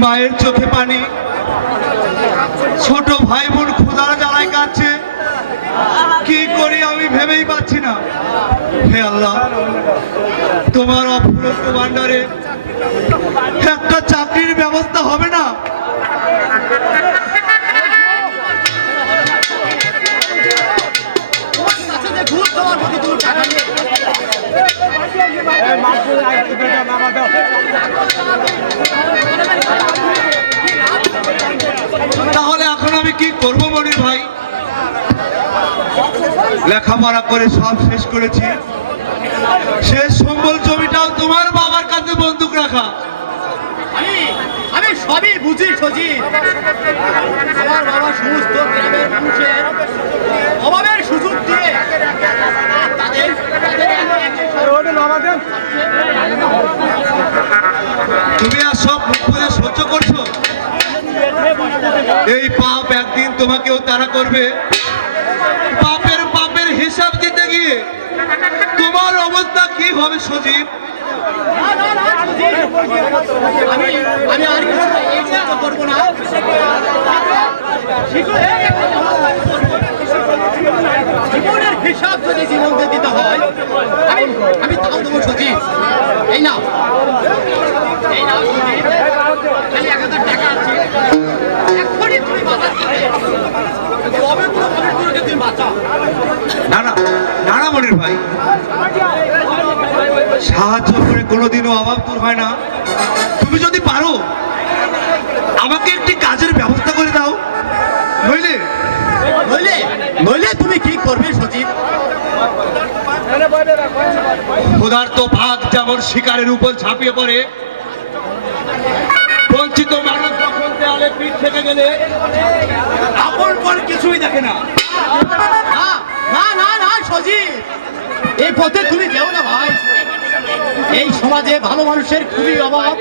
মায়ের চোখে পানি, ছোট ভাই বোন ক্ষুধার জ্বালায় কাটছে, কি করি আমি ভেবেই পাচ্ছি না। হে আল্লাহ, তোমার অফুরন্ত ভান্ডারে একটা চাকরির ব্যবস্থা হবে না? তাহলে এখন আমি কি করবো মনির ভাই? লেখাপড়া করে সব শেষ করেছি, শেষ সম্বল জমিটাও তোমার বাবার কাছে বন্দুক রাখা। আমি সবই বুঝি সজি। আমার বাবা সমস্ত গ্রামের মানুষের অভাবের সুযোগ দিয়ে তুমি আর সব মুখ বুঝে সহ্য করছো? এই পাপ একদিন তোমাকেও তারা করবে। পাপের হিসাব দিতে গিয়ে তোমার অবস্থা কি হবে সজীব? আমি আর কিছু করবো না। জীবনের হিসাব যদি জীবনকে দিতে হয়, আমি তাও দেবো সচিব। এই নাও, এই নাও সচিব, 1000 টাকা আছে, এক্ষুনি তুমি বাঁচা। না না না না মনির ভাই, সাহায্য করে কোনোদিনও অভাব দূর হয় না। তুমি যদি পারো আমাকে একটি কাজের ব্যবস্থা করে দাও, নইলে নইলে নইলে তুমি কি করবে সচিব? ক্ষুধার্ত ভাগ যেমন শিকারের উপর ঝাঁপিয়ে পড়ে, বঞ্চিত মানুষ যখন দেয়ালে পিঠ থেকে গেলে আপন পর কিছুই দেখে না। না না না সচিব, এই পথে তুমি যেও না ভাই। এই সমাজে ভালো মানুষের খুবই অভাব।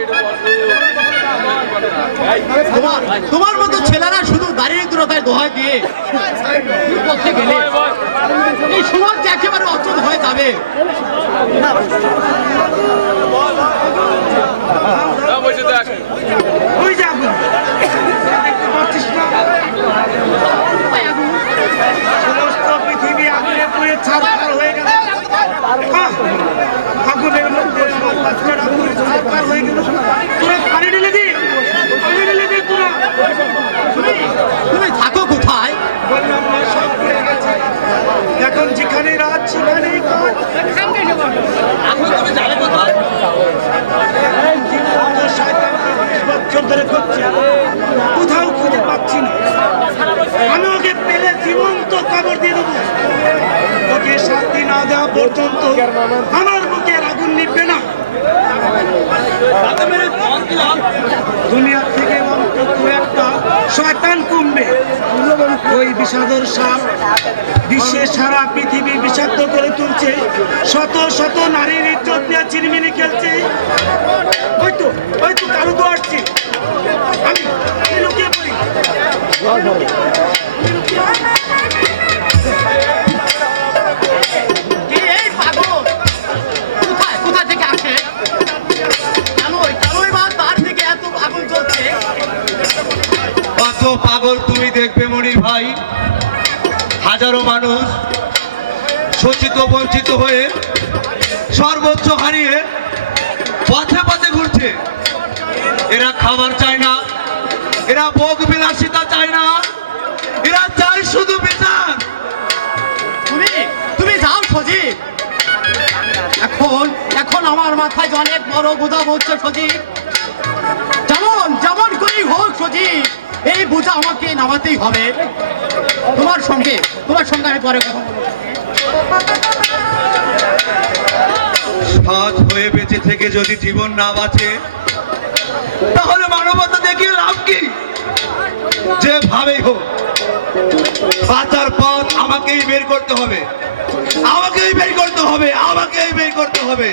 তোমার মতো ছেলেরা শুধু দারিদ্রতায় দোহাই দিয়ে পথে গেলে এই সমাজ একেবারে অচল হয়ে যাবে। পৃথিবী আগুনে পুড়ে ছাড়খার হয়ে গেল। আগুনের মধ্যে আমার বাচ্চারা পুড়ে ছাড়খার হয়ে গেল। তোরা পানি ঢেলে দি, পানি ঢেলে দি। তোরা তুমি থাকো কোথায়? বললাম না, সব পুড়ে গেছে। এখন যেখানে রাত সেখানেই কাজ। এখন তুমি যাবে কোথায়? শয়তানকে 20 বছর ধরে করছে, কোথাও খুঁজে পাচ্ছি না। আমি ওকে পেলে জীবন্ত কবর দিয়ে দেবো। ওকে শান্তি না দেওয়া পর্যন্ত আমার বুকের আগুন নিভবে না। দুনিয়া থেকে অন্তত একটা শয়তান কমবে। ওই বিষাদর সাপ বিশ্বের সারা পৃথিবী বিষাক্ত করে তুলছে। শত শত নারীর ইজ্জত নিয়ে চিরমিনি খেলছে। হয়তো কারো তো আসছে। আমি লুকিয়ে পড়ি। এই পাগল কোথা থেকে আসে? কেনই বা তার থেকে এত আগুন জ্বলছে? কত পাগল তুমি দেখবে মনির ভাই। হাজারো মানুষ শোষিত বঞ্চিত হয়ে সর্বোচ্চ হারিয়ে পথে পথে ঘুরছে। এরা খাবার চায় না, এরা ভোগ বিলাসিতা চায় না, এরা চায় শুধু বিচার। তুমি যাও সজীব। এখন আমার মাথায় যে অনেক বড় বোঝা হচ্ছে সজীব। যেমন করেই হোক সজীব, এই বোঝা আমাকে নামাতেই হবে। তোমার সঙ্গে আমি পরে কথা বলবো। সৎ হয়ে বেঁচে থেকে যদি জীবন না বাঁচে, তাহলে মানবতা দেখিয়ে লাভ কি? যেভাবেই হোক বাঁচার পথ আমাকেই বের করতে হবে, আমাকেই বের করতে হবে, আমাকেই বের করতে হবে।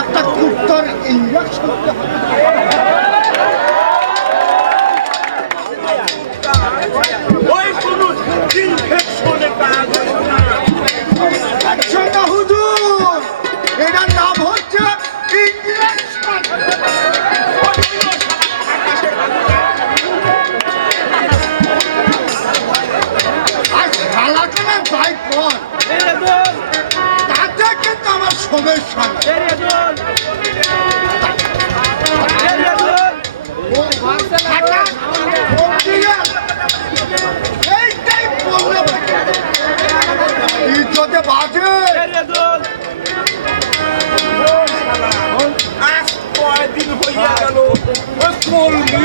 একটা কুত্তার ইঞ্জেকশন ওই কোনো ইনফেকশনে কাগজ না। আচ্ছা না হুজুর, এটার নাম হচ্ছে ইঞ্জেকশন। আর শালাকে না যাই কর, তাতে কিন্তু আমার সমস্যা নেই। এইটাই বললে ইজ্জতে বাজে। আজ কয়দিন হইয়া গেল ওই কলমি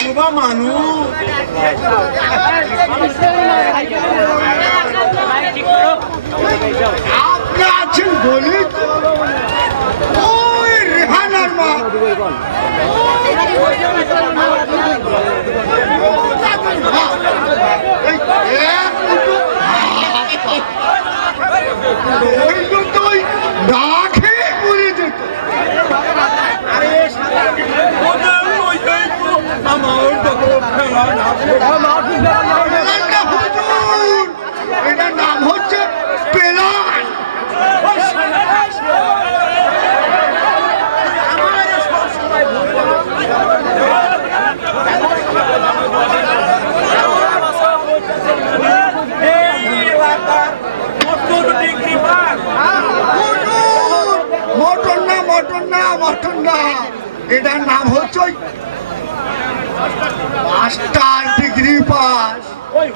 বিধবা মানুষ আপনি আছেন বলি তো ওই রেহানার মা না খেয়ে মরে যেত। আমার দেখো খেলা না হুজুর, এটার নাম হচ্ছে পেলান। মটন না, এটার নাম হচ্ছে মাস্টার ডিগ্রি পাস। ওই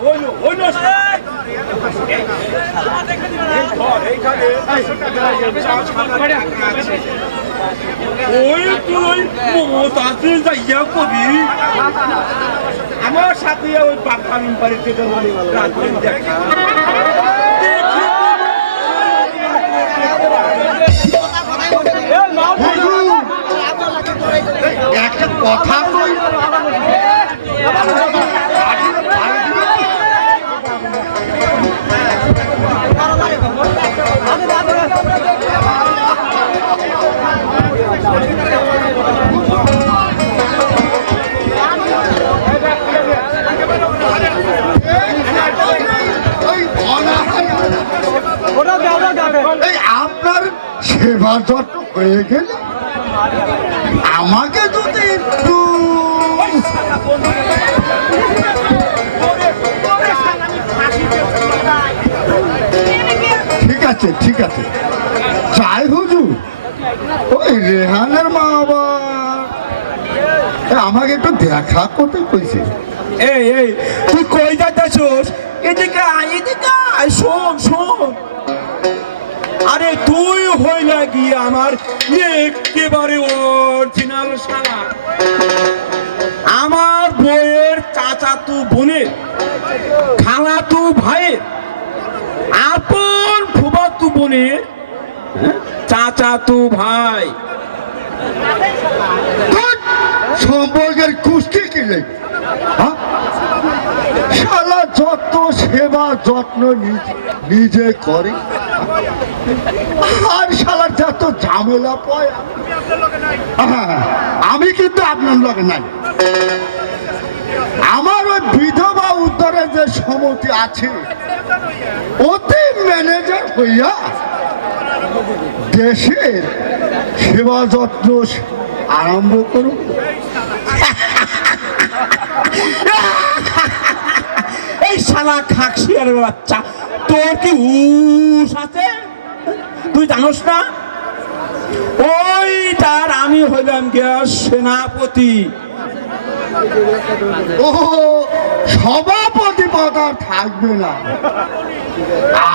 তুই মমতাতে যাইয়া কবি আমার সাথে ওই বাগান বাড়িতে রাত্রে দেখা একটা কথা কই, আপনার সেবা যত্ন হয়ে গেলে আমাকে যদি একটু ঠিক আছে যাই হুজুর, ওই রেহানের মা আবার আমাকে একটু দেখা করতে কইছে। এই তুই কই যাচ্ছিস? এদিকে আয়, এদিকে আয়, শোন আরে তুই হইলা গিয়ে আমার একেবারে অরিজিনাল শালা, আমার বইয়ের চাচাতু বোনের খালাতু ভাইয়ের আপন ফুফাতু বোনের চাচাতু ভাই। সম্পর্কের কুস্তি কিনে শালা যত সেবা যত্ন নিজে করে, আর শালার যত ঝামেলা পয়। আমি কিন্তু আপনার লগে নাই। আমার ওই বিধবা উদ্ধারের যে সমিতি আছে, ওতে ম্যানেজার হইয়া দেশের সেবা যত্ন আরম্ভ করুন। এই শালা খাকশিয়ারের বাচ্চা, তোর কি হুশ আছে? তুই জানোস না ওইটার আমি হইলাম গিয়া সেনাপতি। ও সভাপতি পদ আর থাকবে না,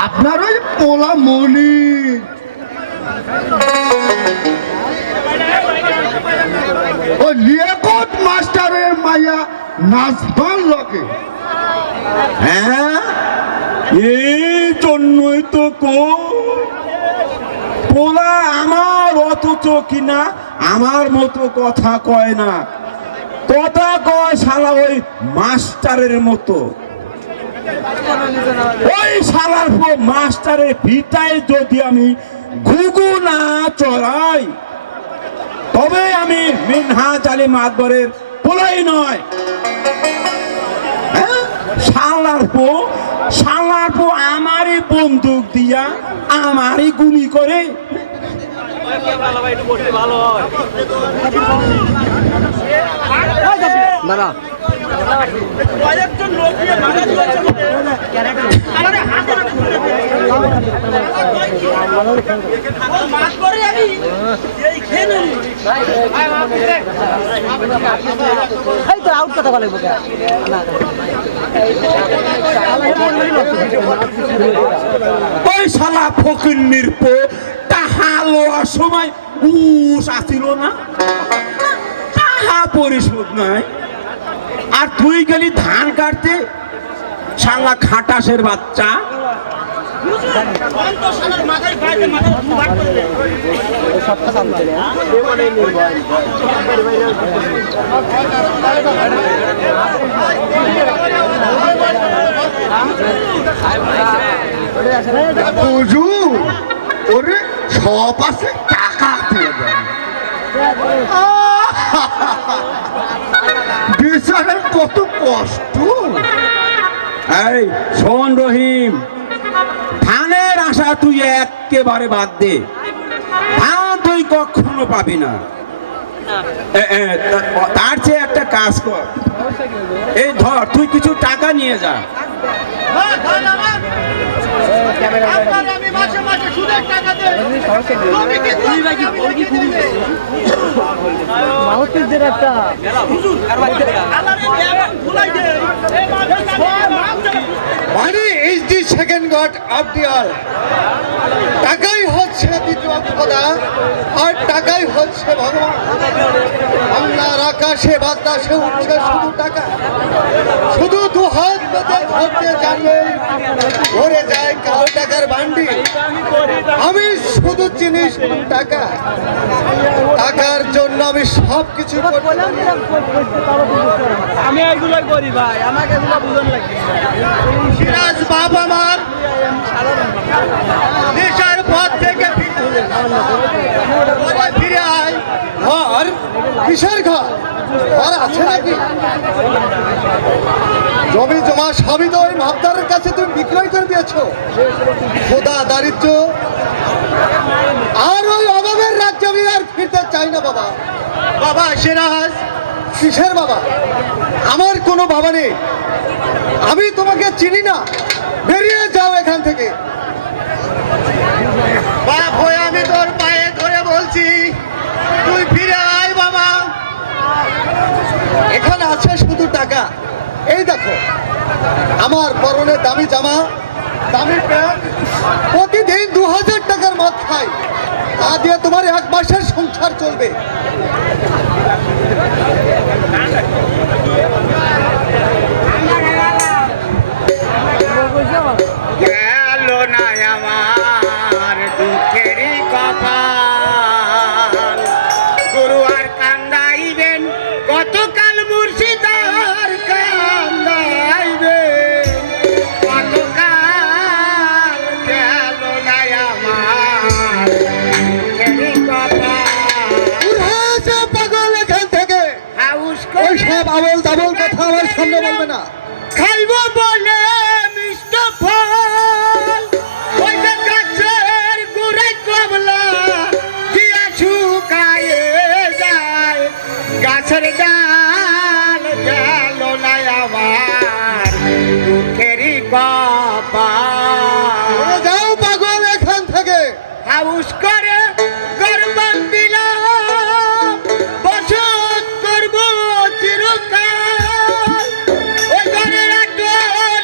আপনার ওই পোলা মনি ও লিয়াকত মাস্টারের মাইয়া নাজবান লোকে। হ্যাঁ, এই জন্যই তো পোলা আমার, অথচ কিনা আমার মতো কথা কয় না। কথা কয় শালা ওই মাস্টারের মতো। ওই শালার মাস্টারের ভিটায় যদি আমি ঘুঘু না চড়াই তবে আমি মিনহাজ আলী মাতবরের পোলাই নয়। হ্যাঁ? শালার পো আমারই বন্দুক দিয়া আমারই গুলি করে। ওই শালা ফকিন্নির পো তাহা লওয়ার সময় উস আসিল না, তাহা পরিশোধ নাই। আর তুই গেলি ধান কাটতে, শালা খাটাসের বাচ্চা। হুজুর, ওরে সব আছে, টাকা দিয়ে দেন। বিচারের কত কষ্ট। এই শোন রহিম, ধানের আশা তুই একেবারে বাদ দে। ধান তুই কখনো পাবি না। তার চেয়ে একটা কাজ কর, এই ধর তুই কিছু টাকা নিয়ে যা। মানে is the second god of the all. টাকাই হচ্ছে দ্বিতীয় খোদা, আর টাকাই হচ্ছে ভগবান। বাংলার আকাশে বাতাসে উঠছে শুধু টাকা, শুধু দু হাত পেতে ধরতে জানলে ভরে যায় কালো টাকার বান্ডি। আমি শুধু চিনি শুধু টাকা, টাকার জন্য আমি সব কিছু করতে পারি। আমি এগুলো করি ভাই, আমাকে এগুলো বুঝন লাগে। সিরাজ বাবা আমার নেশার পথ থেকে ফিরে আয়। ঘর কিসের ঘর? ঘর আছে নাকি? জমি জমা সবই তো ওই মাপদারের কাছে তুমি বিক্রয় করে দিয়েছো। খোদা দারিদ্র আর ওই অভাবের রাজ্যে আমি আর ফিরতে চাই না বাবা। বাবা সিরাজ, কিসের বাবা? আমার কোনো বাবা নেই, আমি তোমাকে চিনি না, বেরিয়ে যাও এখান থেকে। বাপ হয়ে আমি তোর পায়ে ধরে বলছি, তুই ফিরে আয় বাবা। এখানে আছে শুধু টাকা। এই দেখো আমার পরনে দামি জামা, দামি প্যান্ট, প্রতিদিন 2000 টাকার মদ খাই। তা দিয়ে তোমার 1 মাসের সংসার চলবে। গেল না আমার দুঃখেরই কপাল, গুরু আর কান্দাইবেন গতকাল মুর্শিদার কান্দাইবেন গতকাল। গেল না আমার দুঃখেরই কপাল। উড়ে যা পাগল এখান থেকে। হাউস ওই করে সব আবল তাবল কথা আমার সামনে বলবে না। খাইব বলে মিষ্ট ফল, ওই যে গাছের গুড়াই কমলা দিয়া শুকায়ে যায়, গাছের ডাল গেল না আমার দুঃখেরই কপাল। উড়ে যাও পাগল এখান থেকে। হাউস করে গরবান দিলাম, বসত করব চিরকাল। ওই ঘরের আগুন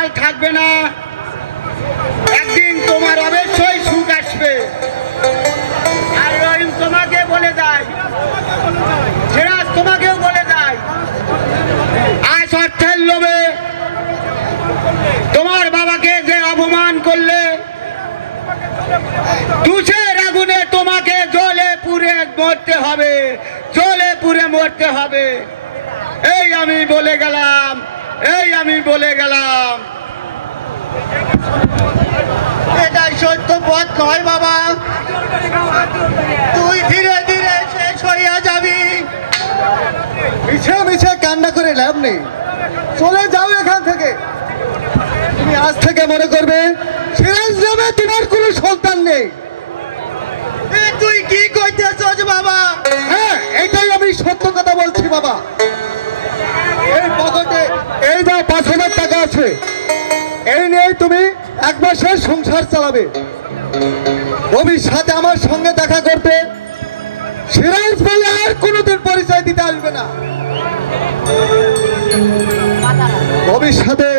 চিরকাল থাকবে না, একদিন তোমার অবশ্যই সুখ আসবে। আর রহিম তোমাকে বলে যায়, সিরাজ তোমাকেও বলে যায়, আজ অর্থের লোভে তোমার বাবাকে যে অপমান করলে, তুষের আগুনে তোমাকে জ্বলে পুড়ে মরতে হবে, জ্বলে পুড়ে মরতে হবে। এই আমি বলে গেলাম, এই আমি বলে গেলাম। এটাই সত্য পথ নয় বাবা, তুই ধীরে ধীরে শেষ হইয়া যাবি। মিছে মিছে কান্না করে লাভ নেই, চলে যাও এখান থেকে। তুমি আজ থেকে মনে করবে সিরাজ নামে তোমার কোনো সন্তান নেই। তুই কি কইতেছস বাবা? হ্যাঁ, এইটাই আমি সত্য কথা বলছি বাবা। এই পকেটে এই যা 5,000 টাকা আছে, এই নিয়ে তুমি 1 মাসের সংসার চালাবে। ভবিষ্যতে আমার সঙ্গে দেখা করতে সিরাজ বলে আর কোনোদিন পরিচয় দিতে আসবে না। ভবিষ্যতে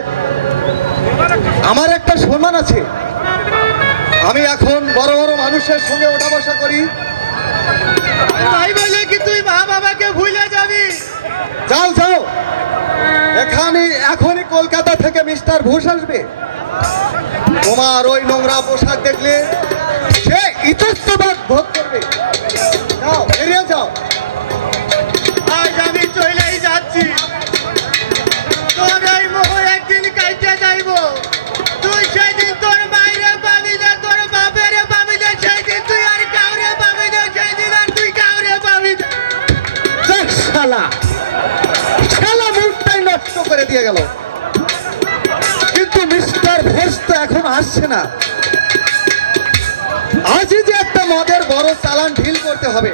আমার একটা সম্মান আছে, আমি এখন বড় বড় মানুষের সঙ্গে ওঠা বসা করি। তাই বলে কি তুই মা বাবাকে ভুলে যাবি? যাও যাও, এখনই কলকাতা থেকে মিস্টার ঘোষ আসবে। তোমার ওই নোংরা পোশাক দেখলে সে ইতস্তত বোধ করবে। যাও, বেরিয়ে যাও। আজ আমি চলেই যাচ্ছি, তোর এই মোহ একদিন কাইতে যাইব। তুই সেদিন তোর মায়ের পাবি না, তোর বাপের পাবি না, সেদিন তুই আর কাউরে পাবি না, সেদিন আর তুই কাউরে পাবি না। শালা শালা মুখটাই নষ্ট করে দিয়ে গেল। কিন্তু মিস্টার ঘোষ তো এখন আসছে না। আজই যে একটা মদের বড় চালান ঢিল করতে হবে।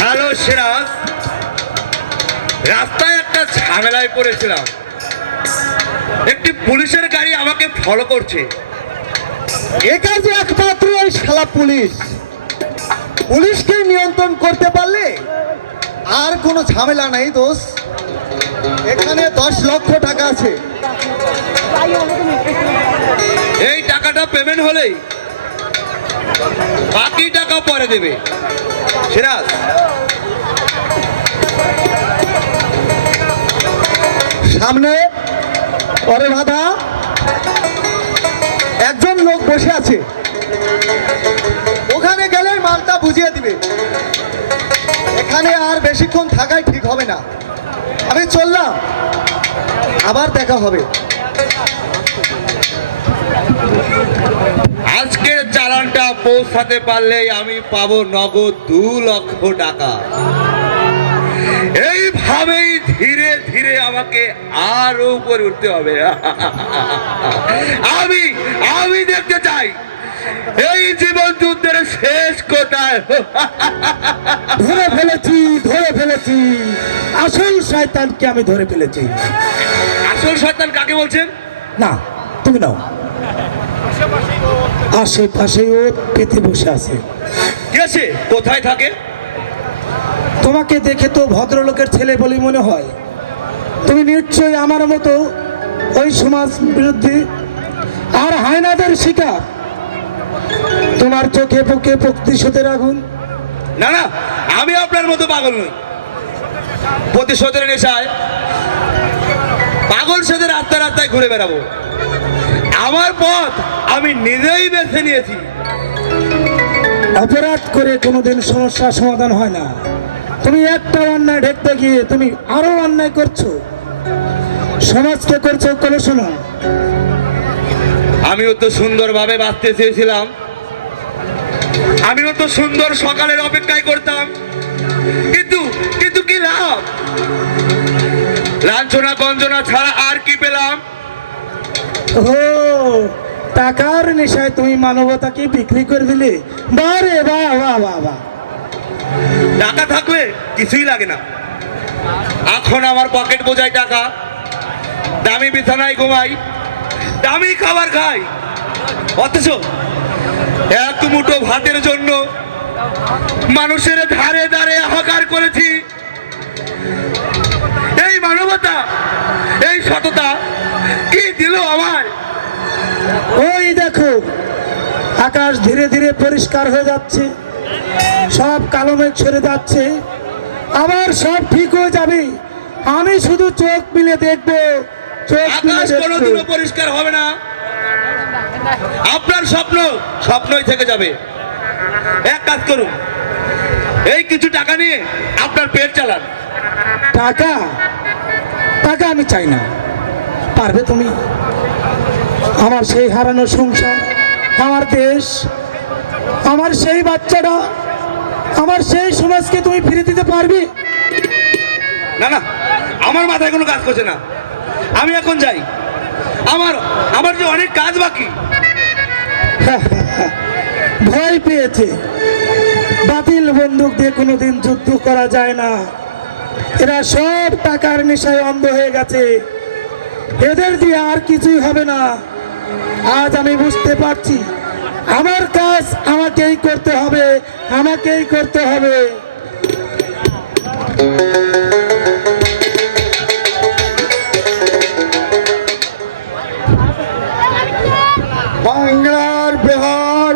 হ্যালো সিরাজ, রাস্তায় একটা ঝামেলায় পড়েছিলাম। একটি পুলিশের গাড়ি আমাকে ফলো করছে। একা যে একমাত্র ওই শালা পুলিশ, পুলিশকে নিয়ন্ত্রণ করতে পারলে আর কোনো ঝামেলা নাই দোস্ত। এখানে 10 লক্ষ টাকা আছে। এই টাকাটা পেমেন্ট হলেই বাকি টাকা পরে দেবে। সিরাজ, সামনে পরে বাধা একজন লোক বসে আছে, ওখানে গেলে মালটা বুঝিয়ে দিবে। এখানে আর বেশিক্ষণ থাকাই ঠিক হবে না। আমি চললাম, আবার দেখা হবে। আজকের চালানটা পৌঁছাতে পারলেই আমি পাবো নগদ 2 লক্ষ টাকা। এইভাবেই ধীরে ধীরে আমাকে আরো উপরে উঠতে হবে। আমি দেখতে চাই এই জীবন যুদ্ধের শেষ কোথায়। ধরে ফেলেছি, আসল শয়তানকে আমি ধরে ফেলেছি। আসল শয়তান কাকে বলছেন? না, তুমি নাও। আশেপাশে ও পেতে বসে আছে। কে আছে? কোথায় থাকে? তোমাকে দেখে তো ভদ্রলোকের ছেলে বলে মনে হয়। তুমি নিশ্চয়ই আমার মতো ওই সমাজ বিরোধী আর হায়নাদের শিকার। তোমার চোখে বুকে প্রতিশোধের আগুন। না না, আমি আপনার মতো পাগল নই। প্রতিশোধের নেশায় পাগল সেজে রাস্তায় রাস্তায় ঘুরে বেড়াবো। আমার পথ আমি নিজেই বেছে নিয়েছি। অপরাধ করে কোনোদিন সমস্যার সমাধান হয় না। তুমি একটা অন্যায় ঢেকতে গিয়ে তুমি আরো অন্যায় করছো, সমাজকে করছো কলুষণ। আমিও তো সুন্দরভাবে বাঁচতে চেয়েছিলাম, আমিও তো সুন্দর সকালের অপেক্ষায় করতাম, কিন্তু কি লাভ? লাঞ্ছনা গঞ্জনা ছাড়া আর কি পেলাম? ও, টাকার নেশায় তুমি মানবতাকে বিক্রি করে দিলে। বারে বাহ বাহ বাহ বাহ। টাকা থাকলে কিছুই লাগে না। এখন আমার পকেট বোঝাই টাকা, দামি বিছানায় ঘুমাই, দামি খাবার খাই, অথচ এক মুঠো ভাতের জন্য মানুষের ধারে ধারে হাহাকার করেছি। এই মানুষ সততা, এই সততা কি দিল আমায়? ওই দেখো, আকাশ ধীরে ধীরে পরিষ্কার হয়ে যাচ্ছে, সব কালো মেঘ ছেড়ে যাচ্ছে, আবার সব ঠিক হয়ে যাবে। আমি শুধু চোখ মিলে দেখবো, চোখ মিলে আকাশ দেখবো। কোনোদিনও পরিষ্কার হবে না। আপনার স্বপ্ন স্বপ্নই থেকে যাবে। এক কাজ করুন, এই কিছু টাকা নিয়ে আপনার পেট চালান। টাকা টাকা আমি চাই না। পারবে তুমি? আমার সেই হারানো সংসার, আমার দেশ, আমার সেই বাচ্চাটা, আমার সেই সমাজকে তুমি ফিরে দিতে পারবে? না না, আমার মাথায় কোনো কাজ করছে না। আমি এখন যাই, আমার যে অনেক কাজ বাকি। ভয় পেয়েছে। বাতিল বন্দুক দিয়ে কোনোদিন যুদ্ধ করা যায় না। এরা সব টাকার নেশায় অন্ধ হয়ে গেছে, এদের দিয়ে আর কিছুই হবে না। আজ আমি বুঝতে পারছি, আমার কাজ আমাকেই করতে হবে, আমাকেই করতে হবে। বাংলার বিহার,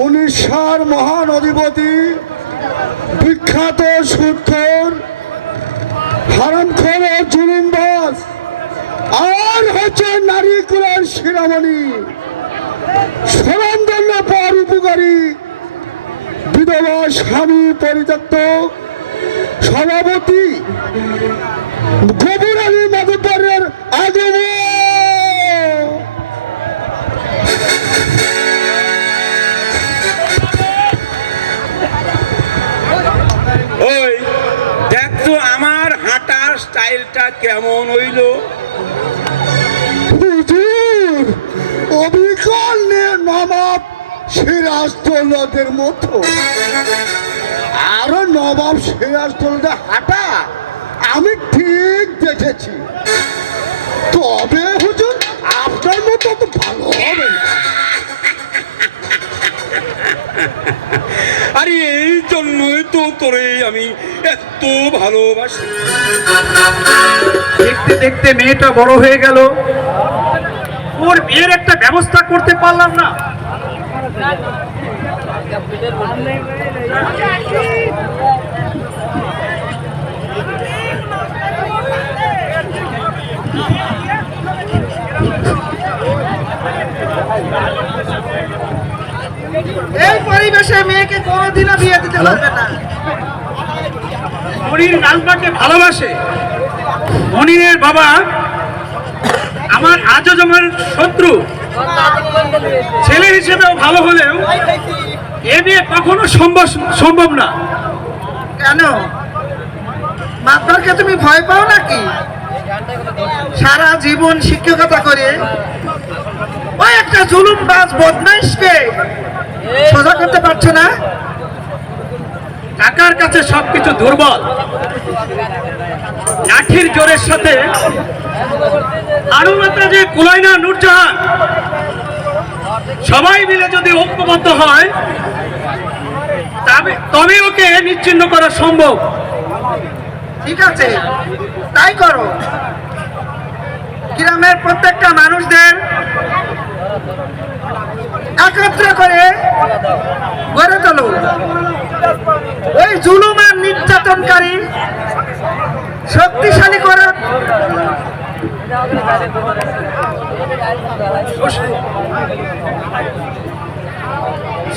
উড়িষ্যার মহান অধিপতি, বিখ্যাত সুদখোর, হারামখোর ও জুলুমবাজ, আর হচ্ছে নারী কুলের শিরোমণি, স্বনামধন্য পর উপকারী, বিধবা স্বামী পরিত্যক্ত সভাপতি গবুর আলী মাধববাড়ির আগমন। ওই দেখ তো আমার হাঁটার স্টাইলটা কেমন হইল? হুজুর, অবিকল নবাব সিরাজদৌলতের মতো। আরো নবাব সিরাজদৌলতের হাঁটা আমি ঠিক দেখেছি, তবে হুজুর আপনার মতো তো ভালো হবে না। আরে এই জন্যই তো তোরে আমি এত ভালোবাসি। দেখতে দেখতে মেয়েটা বড় হয়ে গেল, ওর বিয়ের একটা ব্যবস্থা করতে পারলাম না। এই পরিবেশে মেয়েকে কোনোদিনও বিয়ে দিতে পারবে না। মনির নাজমাকে ভালোবাসে। মনিরের বাবা আমার আজও যেমন শত্রু, ছেলে হিসেবেও ভালো হলেও এ বিয়ে কখনো সম্ভব না। কেন? মাতারকে তুমি ভয় পাও নাকি? সারা জীবন শিক্ষকতা করে ওই একটা জুলুমবাজ বদমাইশকে সোজা করতে পারছো না? টাকার কাছে সবকিছু দুর্বল। লাঠির জোরের সাথে আরো মাত্রা যে কুলায় না নূরজাহান। সবাই মিলে যদি ঐক্যবদ্ধ হয় তবে ওকে নিশ্চিহ্ন করা সম্ভব। ঠিক আছে, তাই করো। গ্রামের প্রত্যেকটা মানুষদের একত্র করে গড়ে তোলো। ওই জুলুম আর নির্যাতনকারী শক্তিশালী করে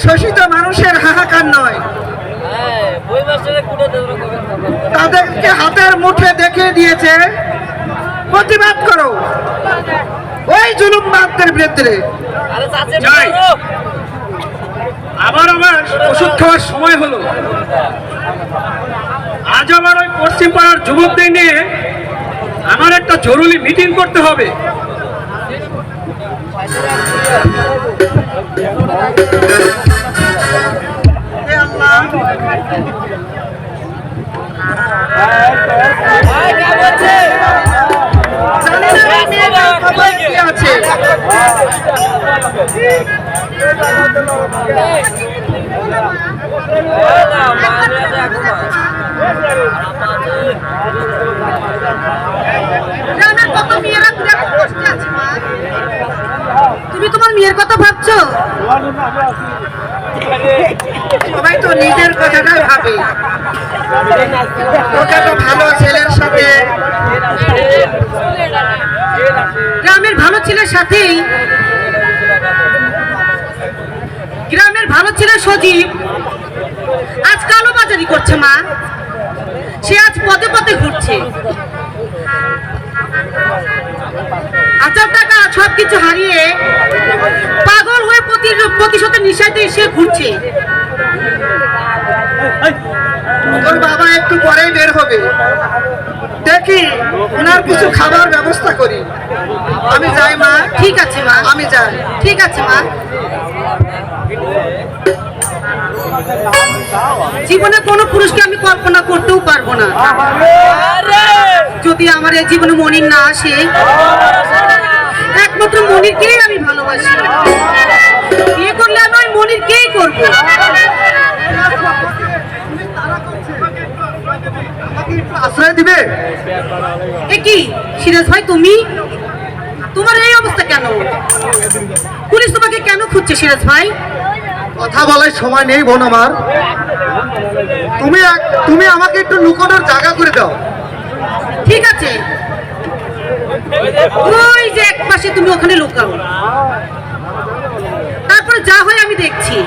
শোষিত মানুষের হাহাকার নয়, তাদেরকে হাতের মুঠে দেখিয়ে দিয়েছে। প্রতিবাদ করো ওই জুলুমবাদদের বিরুদ্ধে। যাই, আবার ওষুধ খাওয়ার সময় হলো। আজ আবার ওই পশ্চিম পাড়ার যুবকদের নিয়ে আমার একটা জরুরি মিটিং করতে হবে। হে আল্লাহ, জানি না এই মেয়েটার কপালে কি আছে। গ্রামের কত মেয়েরা ঘুরে কষ্টে আছে মা। তুমি তোমার মেয়ের কথা ভাবছো? সবাই তো নিজের কথাটাই ভাবে। ওকে তো ভালো ছেলের সাথে, গ্রামের ভালো ছেলের সাথেই, গ্রামের ভালো ছেলে সজীব আজ কালো বাজারি করছে মা। সে আজ পদে পদে ঘুরছে, হাজার টাকা সবকিছু হারিয়ে পাগল হয়ে প্রতিশোধের নিশাতে এসে ঘুরছে। তোর বাবা একটু পরেই বের হবে, দেখি ওনার কিছু খাবার ব্যবস্থা করি। আমি যাই মা। ঠিক আছে মা, আমি যাই। ঠিক আছে মা। জীবনে কোনো পুরুষকে আমি কল্পনা করতেও পারবো না। যদি আমার এই জীবনে মনির না আসে, একমাত্র মনিরকেই আমি ভালোবাসি। বিয়ে করলে আমি ওই মনিরকেই করবো। আশ্রয় দিবে? এ কি সিরাজ ভাই, তুমি, তোমার এই অবস্থা কেন? পুলিশ তোমাকে কেন খুঁজছে সিরাজ ভাই? কথা বলার সময় নেই বোন আমার। তুমি আমাকে একটু লুকোনোর জায়গা করে দাও। ঠিক আছে, ওই যে এক পাশে তুমি ওখানে লুকাও, তারপরে যা হয় আমি দেখছি।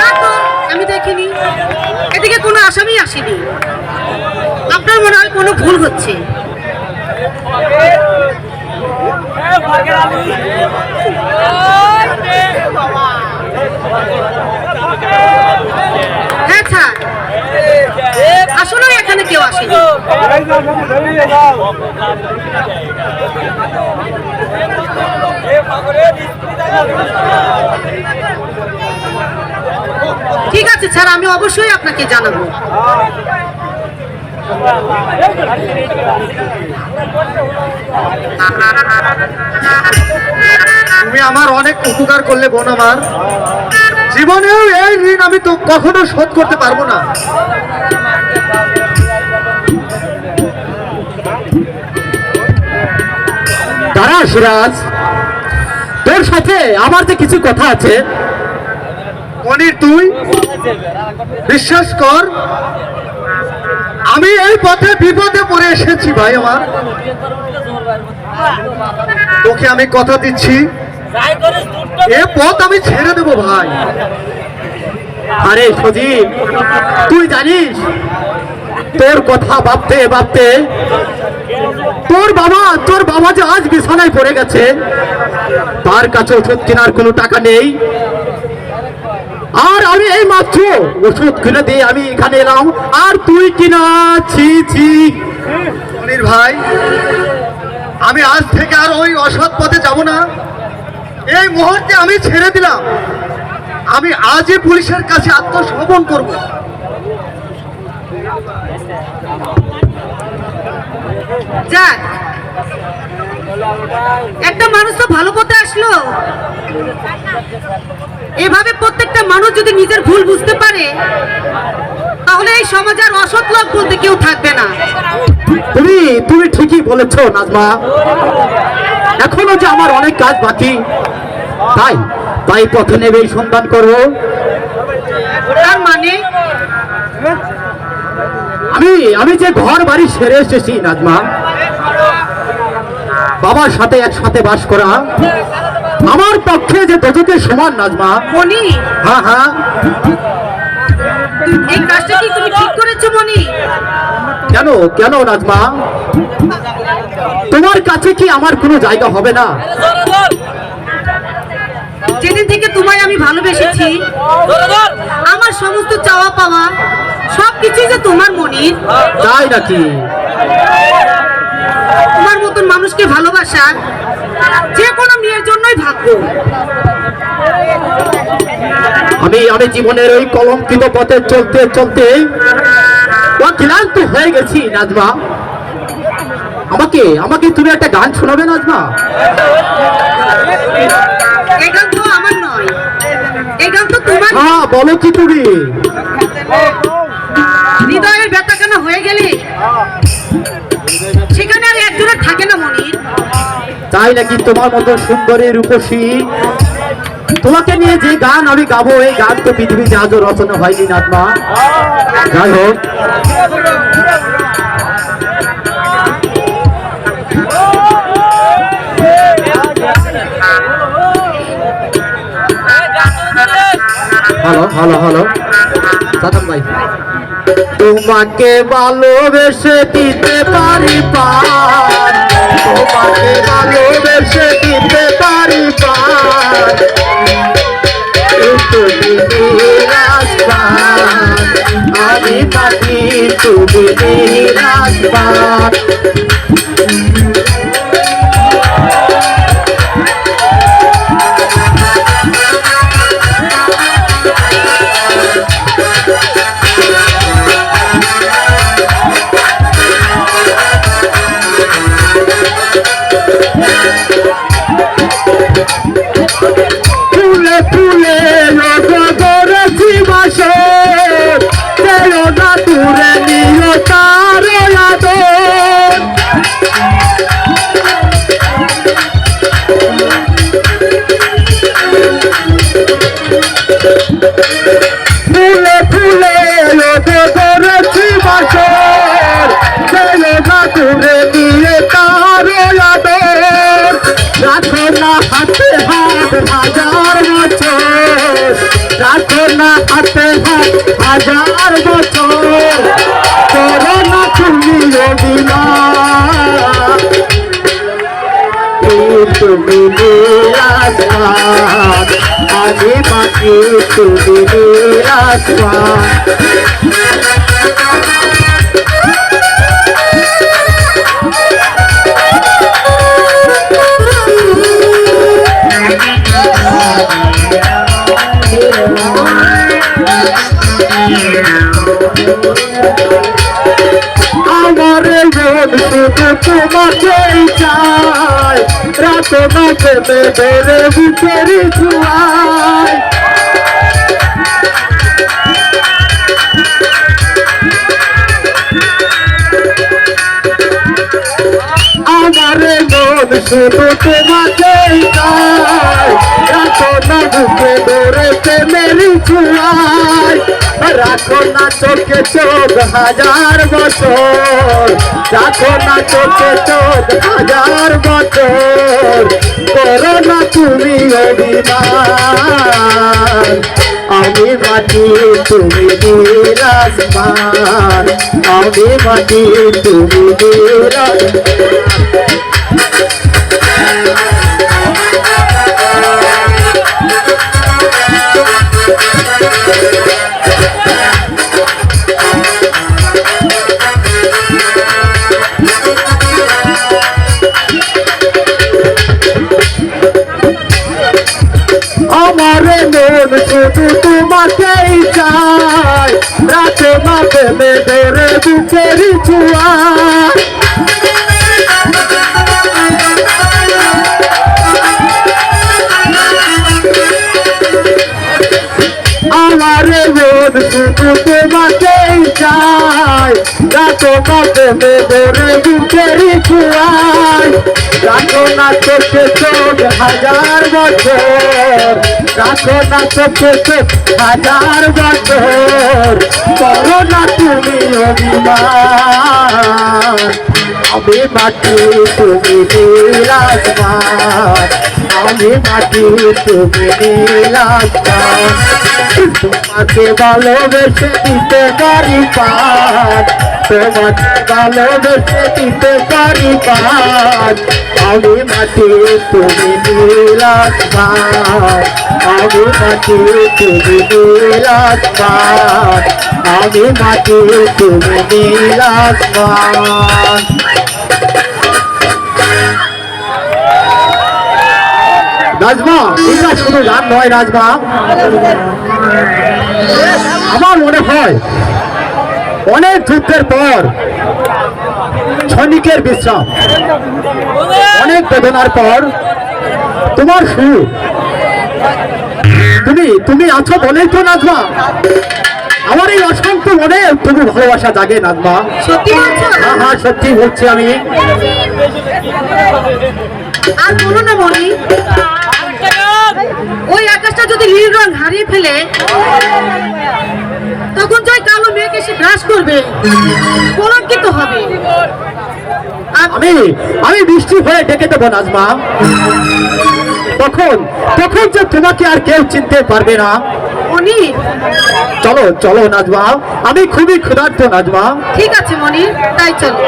না তো, আমি দেখিনি, এদিকে কোনো আসামি আসেনি। আপনার মনে হয় কোনো ভুল হচ্ছে। হ্যাঁ স্যার, আসলে এখানে কেউ আসেনি। ঠিক আছে স্যার, আমি অবশ্যই আপনাকে জানাবো। তুমি আমার অনেক উপকার করলে বোন আমার। জীবনেও এই ঋণ আমি তো কখনো শোধ করতে পারবো না। দাঁড়া সিরাজ, তোর সাথে আমার যে কিছু কথা আছে। মনির, তুই বিশ্বাস কর, আমি এই পথে বিপদে পড়ে এসেছি ভাই আমার। তোকে আমি কথা দিচ্ছি, এ পথ আমি ছেড়ে দেবো ভাই। আরে সজীব, তুই জানিস তোর কথা ভাবতে ভাবতে তোর বাবা যে আজ বিছানায় পড়ে গেছে, তার কাছে ওষুধ কেনার কোনো টাকা নেই। আর আমি এই মাত্র ওষুধ কিনে দিয়ে আমি এখানে এলাম, আর তুই কিনা ছি ছি। মনির ভাই, আমি আজ থেকে আর ওই অসৎ পথে যাব না। এই মুহূর্তে আমি ছেড়ে দিলাম। আমি আজই পুলিশের কাছে আত্মসমর্পণ করব। যাক, একটা মানুষ তো ভালো পথে আসলো। এভাবে প্রত্যেকটা মানুষ যদি নিজের ভুল বুঝতে পারে, তাহলে এই সমাজে আর অসৎ লোক বলতে কেউ থাকবে না। তুমি ঠিকই বলেছ নাজমা। এখনো যে আমার অনেক কাজ বাকি, তাই পথে নেবেই সন্ধান করবো। তার মানে আমি যে ঘর বাড়ি সেরে এসেছি নাজমা, বাবার সাথে একসাথে বাস করা আমার পক্ষে যে দোজকের সমান নাজমা। মনি, হ্যাঁ হ্যাঁ, এই কাজটা কি তুমি ঠিক করেছো মনি? কেন নাজমা, তোমার কাছে কি আমার কোনো জায়গা হবে না? যেদিন থেকে তোমায় আমি ভালোবেসেছি, আমার সমস্ত চাওয়া পাওয়া সবকিছুই যে তোমার মনির। তাই নাকি? তোমার মতন মানুষকে ভালোবাসা যে কোনো মেয়ের জন্যই ভাগ্য। আমি জীবনের ওই কলঙ্কিত পথে চলতে চলতে ক্লান্ত হয়ে গেছি নাজমা। আমাকে আমাকে তুমি একটা গান শোনাবে নাজমা? এই গান তো আমার নয়, এই গান তো তোমার। হ্যাঁ বলো কি তুমি? হৃদয়ের ব্যথা কেন হয়ে গেলে সেখানে আর একজনের থাকে না মনির। তাই নাকি? তোমার মতো সুন্দরী রূপসী তোমাকে নিয়ে যে গান আমি গাবো, এই গান তো পৃথিবীতে আজও রচনা হয়নি নাজমা। যাই হোক, হ্যালো হ্যালো হ্যালো সাদাম ভাই, তোমাকে ভালোবেসে দিতে পারি পার, তোমাকে ভালোবেসে দিতে পারি পার, তুমি নিরাশবান, আমি মাটি তুমি নিরাশবান। ফুলে ফুলে ধরেছি বাসে, তেরো না দূরে নিও তার আদর। ফুলে ফুলে ধরেছি বাসে, তেরো না দূরে নিয়ে তার আদর। রাখো না হাতে হাত হাজার বছর, রাখো না হাতে হাত হাজার বছর, করো না তুমি অভিমান, তুমি নিরাশবান, আমি মাটি তুমি নিরাশবান। আমার মন শুধু তোমাকেই চায়, রাত না পেতে ধরে বুকের ছুয়ায়। আমার মন শুধু তোমাকেই চায়, রাত না বুকে ধরে প্রেমের ছুয়ায়। রাখো না চোখে চোখ হাজার বছর, রাখো না চোখে চোখ হাজার বছর, করো না তুমি অভিমান, আমি মাটি তুমি নিরাশবান, আমি মাটি তুমি নিরাশবান। আমার মন শুধু তোমাকেই চায়, রাতে না পেলে ধরে বুকের ছুয়ায়। আমার মন শুধু তোমাকেই চায়, রাতে না পেলে ধরে বুকের ছুয়ায়। রাখো না চোখে চোখ হাজার বছর, রাখো না চোখে চোখ হাজার বছর, করো না তুমি অভিমান, আমি মাটি তুমি নিরাশবান, আমি মাটি তুমি নিরাশবান। তোমাকে ভালোবেসে দিতে পারি পার, তোমাকে ভালোবেসে দিতে পারি পার, আমি মাটি তুমি নিরাশবান, আমি মাটি তুমি নিরাশবান, আমি মাটি তুমি নিরাশবান। নাজমা, এটা শুধু গান নয় নাজমা, আমার মনে হয় অনেক যুদ্ধের পর সৈনিকের বিশ্রাম। অনেক বেদনার পর তোমার সুর। তুমি আছো বলেই তো নাজমা আমার এই অশান্ত মনে তুমি ভালোবাসা জাগে নাজমা। সত্যি বলছো? হ্যাঁ হ্যাঁ সত্যি বলছি আমি। আর বলো না মনি, ওই আকাশটা যদি নীল রং হারিয়ে ফেলে তখন জয় কালো মেঘ এসে গ্রাস করবে, কলঙ্কিত হবে। আমি বৃষ্টি হয়ে ডেকে দেবো নাজমা। তখন যে তোমাকে আর কেউ চিনতে পারবে না। মনি, চলো চলো নাজমা, আমি খুবই ক্ষুধার্ত নাজমা। ঠিক আছে মনি, তাই চলো।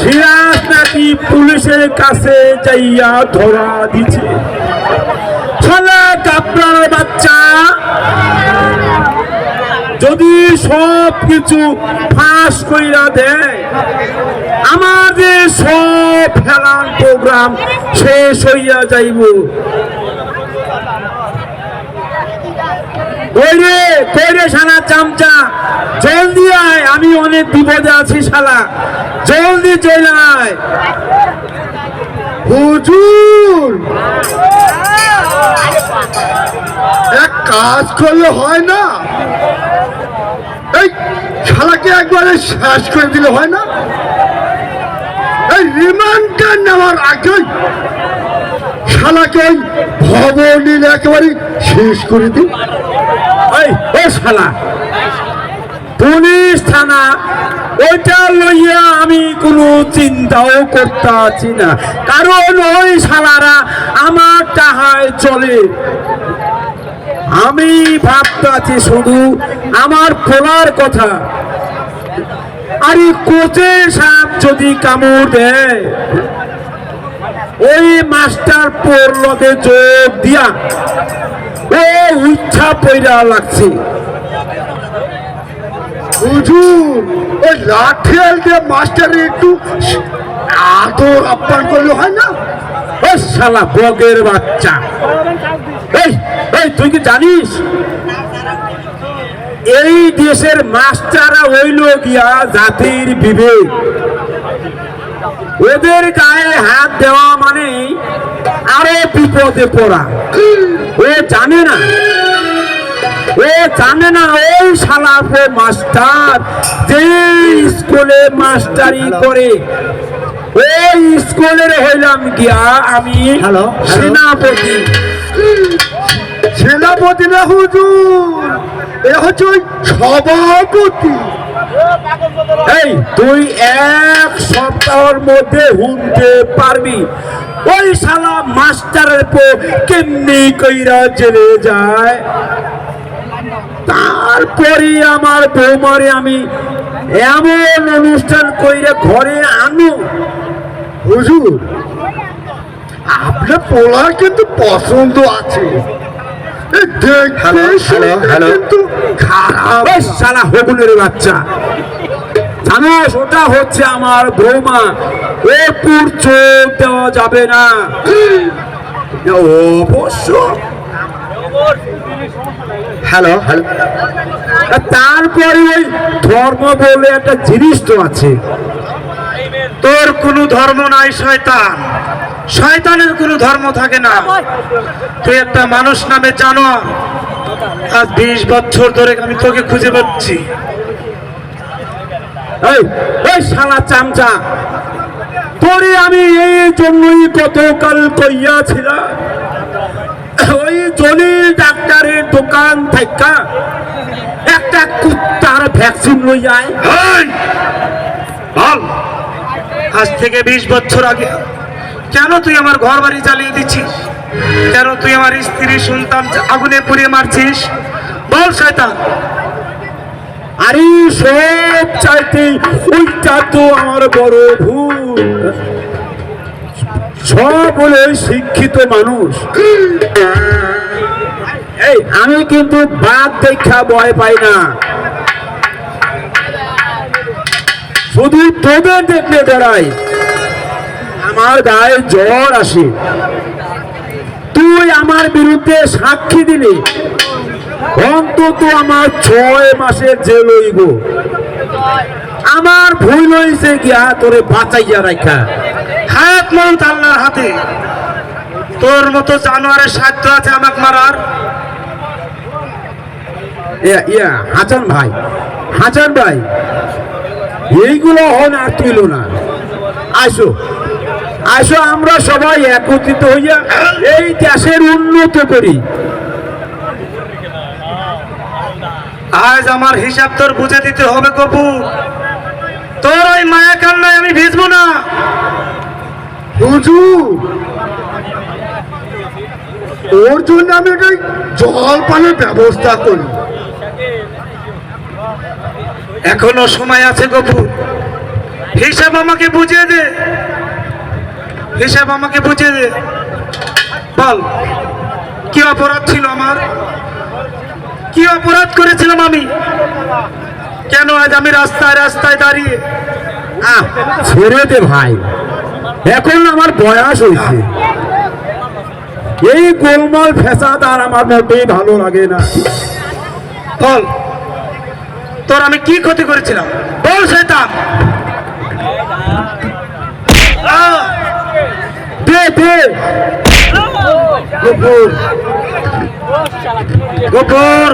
সিরাজ নাকি পুলিশের কাছে যাইয়া ধরা দিছে। শালা কাপড়ার বাচ্চা, যদি সব কিছু ফাঁস কইরা দেয় আমাদের সব ফেলার প্রোগ্রাম শেষ হইয়া যাইব। কইরে শালা চামচা, জলদি আয়, আমি অনেক বিপদে আছি শালা, জলদি চলে আয়। হুজুর, এক কাজ করলে হয় না? এই শালাকে একবারে শেষ করে দিলে হয় না? এই রিমান্ডটা নেওয়ার আগে শালাকে ওই ভবনীল একেবারে শেষ করে দিই। ও শালা, পুলিশ থানা ওইটা লইয়া আমি কোনো চিন্তাও করতে আছি না, কারণ ওই শালারা আমার টাহায় চলে। আমি ভাবতে আছি শুধু আমার খোলার কথা। আর কোচের সাপ যদি কামড় দেয়, ওই মাস্টার পোর লগে যোগ দিয়া ও ইচ্ছা পয়রা লাগছে। হুজুর, ওই লাঠিয়াল দিয়ে মাস্টারে একটু আদর আপ্যায়ন করলে হয় না? ও শালা বগের বাচ্চা, এই তুই কি জানিস এই দেশের মাস্টাররা হইল গিয়া জাতির বিবেক। ওদের গায়ে হাত দেওয়া মানে আরো বিপদে পড়া। ও জানে না ওই শালার মাস্টার যে স্কুলে মাস্টারি করে, ওই স্কুলের হইলাম গিয়া আমি সেনাপতি। সেনাপতি না হুজুর, এ হচ্ছে ওই সভাপতি। এই তুই এক সপ্তাহের মধ্যে শুনতে পারবি ওই শালা মাস্টারের পর কেমনি কইরা জেলে যায়। তারপরে আমার বৌমারে আমি এমন অনুষ্ঠান কইরা ঘরে আনু। হুজুর, আপনার পোলার কিন্তু পছন্দ আছে, কিন্তু খারাপ। ওই শালা হগুনের বাচ্চা, জানোস ওটা হচ্ছে আমার বৌমা, ওর চোখ দেওয়া যাবে না। অবশ্য তারপরে ওই ধর্ম বলে একটা জিনিস তো আছে। তোর কোনো ধর্ম নাই শয়তান, শয়তানের কোনো ধর্ম থাকে না। তুই একটা মানুষ নামে জানোয়ার। আজ 20 বছর ধরে আমি তোকে খুঁজে পাচ্ছি। এই শালা চামচা, তোরে আমি এই জন্যই গতকাল কইয়াছিলাম ওই জলিল ডাক্তারের দোকান থেকে একটা কুত্তার ভ্যাকসিন লই যায়। বল, আজ থেকে 20 বছর আগে কেন তুই আমার ঘর বাড়ি জ্বালিয়ে দিচ্ছিস? কেন তুই আমার স্ত্রী সন্তান আগুনে পুড়িয়ে মারছিস? বল শয়তান। আরে সব চাইতে ওইটা তো আমার বড় ভুল। সব হলে শিক্ষিত মানুষ। এই আমি কিন্তু বাদ দেখা ভয় পাই না। শুধু তোদের দেখলে দাঁড়াই আমার গায়ে জ্বর আসে। তুই আমার বিরুদ্ধে সাক্ষী দিলি, অন্তত আমার 6 মাসের জেল হইব। আমার ভুল হয়েছে গিয়া তোরে বাঁচাইয়া রাখা। হাত মৌত আল্লাহর হাতে। তোর মতো জানোয়ারের সাধ্য আছে আমাকে মারার? হাসান ভাই এইগুলো হন আর তুইল না। আসো আসো, আমরা সবাই একত্রিত হইয়া এই দেশের উন্নত করি। আজ আমার হিসাব তোর বুঝে দিতে হবে কপু। তোর ওই মায়া কান্নায় আমি ভিজবো না। হুজুর, ওর জন্য আমি একটা জল পানের ব্যবস্থা করি। এখনো সময় আছে কপু, হিসাব আমাকে বুঝিয়ে দে, হিসাব আমাকে বুঝিয়ে দে। বল, কি অপরাধ ছিল আমার? কি অপরাধ করেছিলাম আমি? কেন আজ আমি রাস্তায় রাস্তায় দাঁড়িয়ে? ছেড়ে দে ভাই, এখন আমার বয়স হয়েছে। এই গোলমাল ফেসাদ আর আমার মোটেই ভালো লাগে না। বল, তোর আমি কি ক্ষতি করেছিলাম? বল শয়তান। দে দে গফুর, গফুর,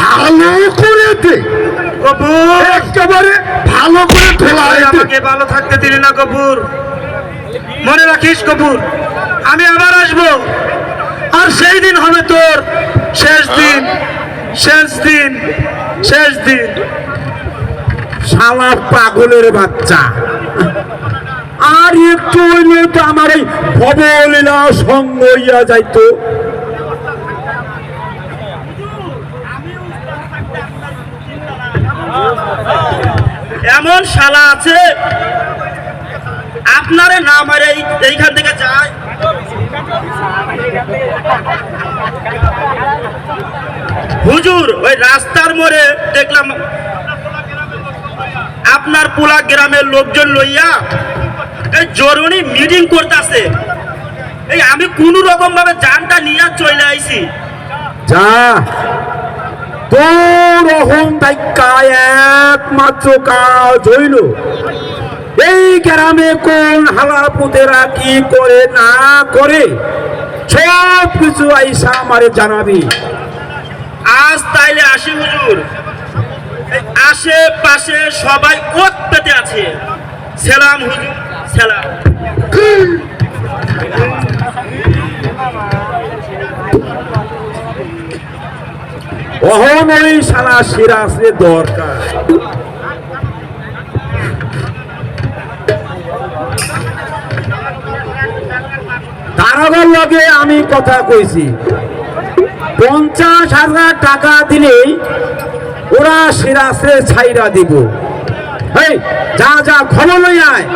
ভালো করে দে, গফুর, একেবারে ভালো করে তুই আমাকে ভালো থাকতে দিলি না গফুর। মনে রাখিস গফুর, আমি আবার আসবো, আর সেই দিন হবে তোর শেষ দিন, শেষ দিন, শেষ দিন। শালা পাগলের বাচ্চা, আর একটু হইলে তো আমার এই ভবলীলা সঙ্গ হইয়া যাইতো। এমন শালা আছে আপনারে না মারে এইখান থেকে যায়। হুজুর, ওই রাস্তার মোড়ে দেখলাম আপনার পোলা গ্রামের লোকজন লইয়া এই জরুরি মিটিং করতেছে। এই আমি কোন রকম ভাবে জানটা নিয়ে চলে আইছি। যা, তোর অহংকার একমাত্র কাজ হইল এই গ্রামে কোন হালাপুতেরা কি করে না করে সব কিছু আইসা আমারে জানাবি। আজ তাইলে আসি হুজুর, আশেপাশে সবাই ওত পেতে আছে। সালাম হুজুর, সালাম। অহন ওই সারা সিরাজে দরকার। দারোগার লগে আমি কথা কইছি, 50,000 টাকা দিলেই ওরা সিরাজে ছাইরা দিব। এই যা যা, খবর লই আয়।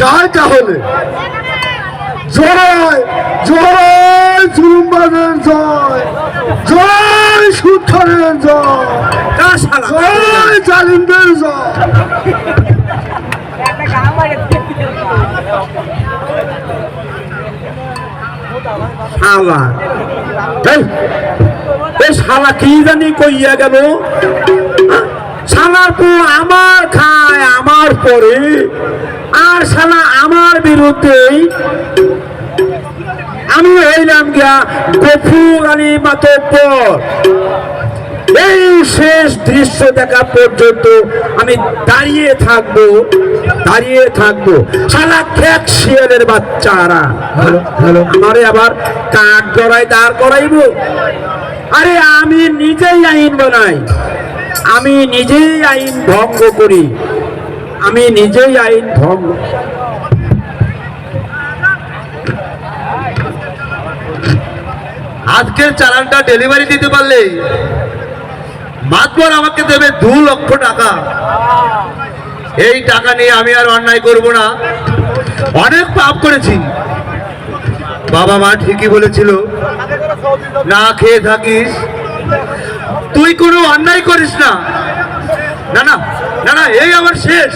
যাই তাহলে। জয় জয় জুলুমবাজের জয়, জয় সুৎখরের জয়, যা শালা, জয় জালিমদের জয়। শালা, এই শালা কি জানি কইয়া গেল। শালার পর আমার খায় আমার পরে, আর শালা আমার বিরুদ্ধে। আমি হইলাম গিয়া গফুর আলী মাতব্বর। এই শেষ দৃশ্য দেখা পর্যন্ত আমি দাঁড়িয়ে থাকবো। শালা খেত শিয়ালের বাচ্চারা আমারে আবার কাঠ গড়াই দাঁড় করাইব। আরে আমি নিজেই আইন বানাই, আমি নিজেই আইন ভঙ্গ করি, আমি নিজেই আইন ভঙ্গ। আজকের চালানটা ডেলিভারি দিতে পারলে মাতবর আমাকে দেবে 2 লক্ষ টাকা। এই টাকা নিয়ে আমি আর অন্যায় করব না, অনেক পাপ করেছি। বাবা মা ঠিকই বলেছিল, না খেয়ে থাকিস, তুই কোনো অন্যায় করিস না, না না না না, এই আমার শেষ।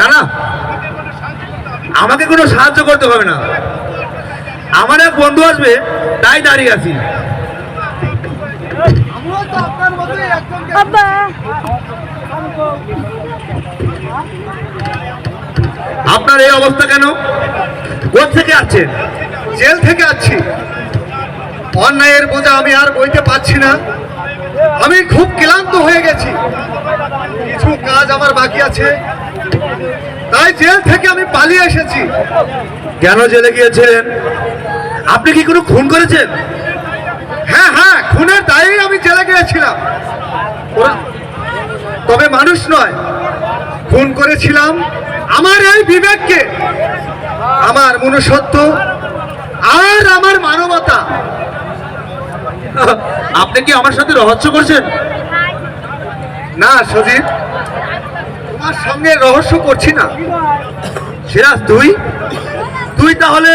না না, আমাকে কোনো সাহায্য করতে হবে না, আমার এক বন্ধু আসবে তাই দাঁড়িয়ে আছি। আপনার এই অবস্থা কেন? কোথা থেকে আসছেন? জেল থেকে আসছি। অন্যায়ের বোঝা আমি আর বইতে পারছি না। আমি খুব ক্লান্ত হয়ে গেছি, কিছু কাজ আমার বাকি আছে, তাই জেল থেকে আমি পালিয়ে এসেছি। কেন জেলে গিয়েছিলেন? আপনি কি কোনো খুন করেছেন? হ্যাঁ হ্যাঁ, খুনের দায়ে আমি জেলে গিয়েছিলাম। তবে মানুষ নয়, খুন করেছিলাম আমার এই বিবেককে, আমার মনুষ্যত্ব আর আমার মানবতা। আপনি কি আমার সাথে রহস্য করছেন? না সজীব, তোমার সঙ্গে রহস্য করছি না। সিরাজ, তুই তুই তাহলে?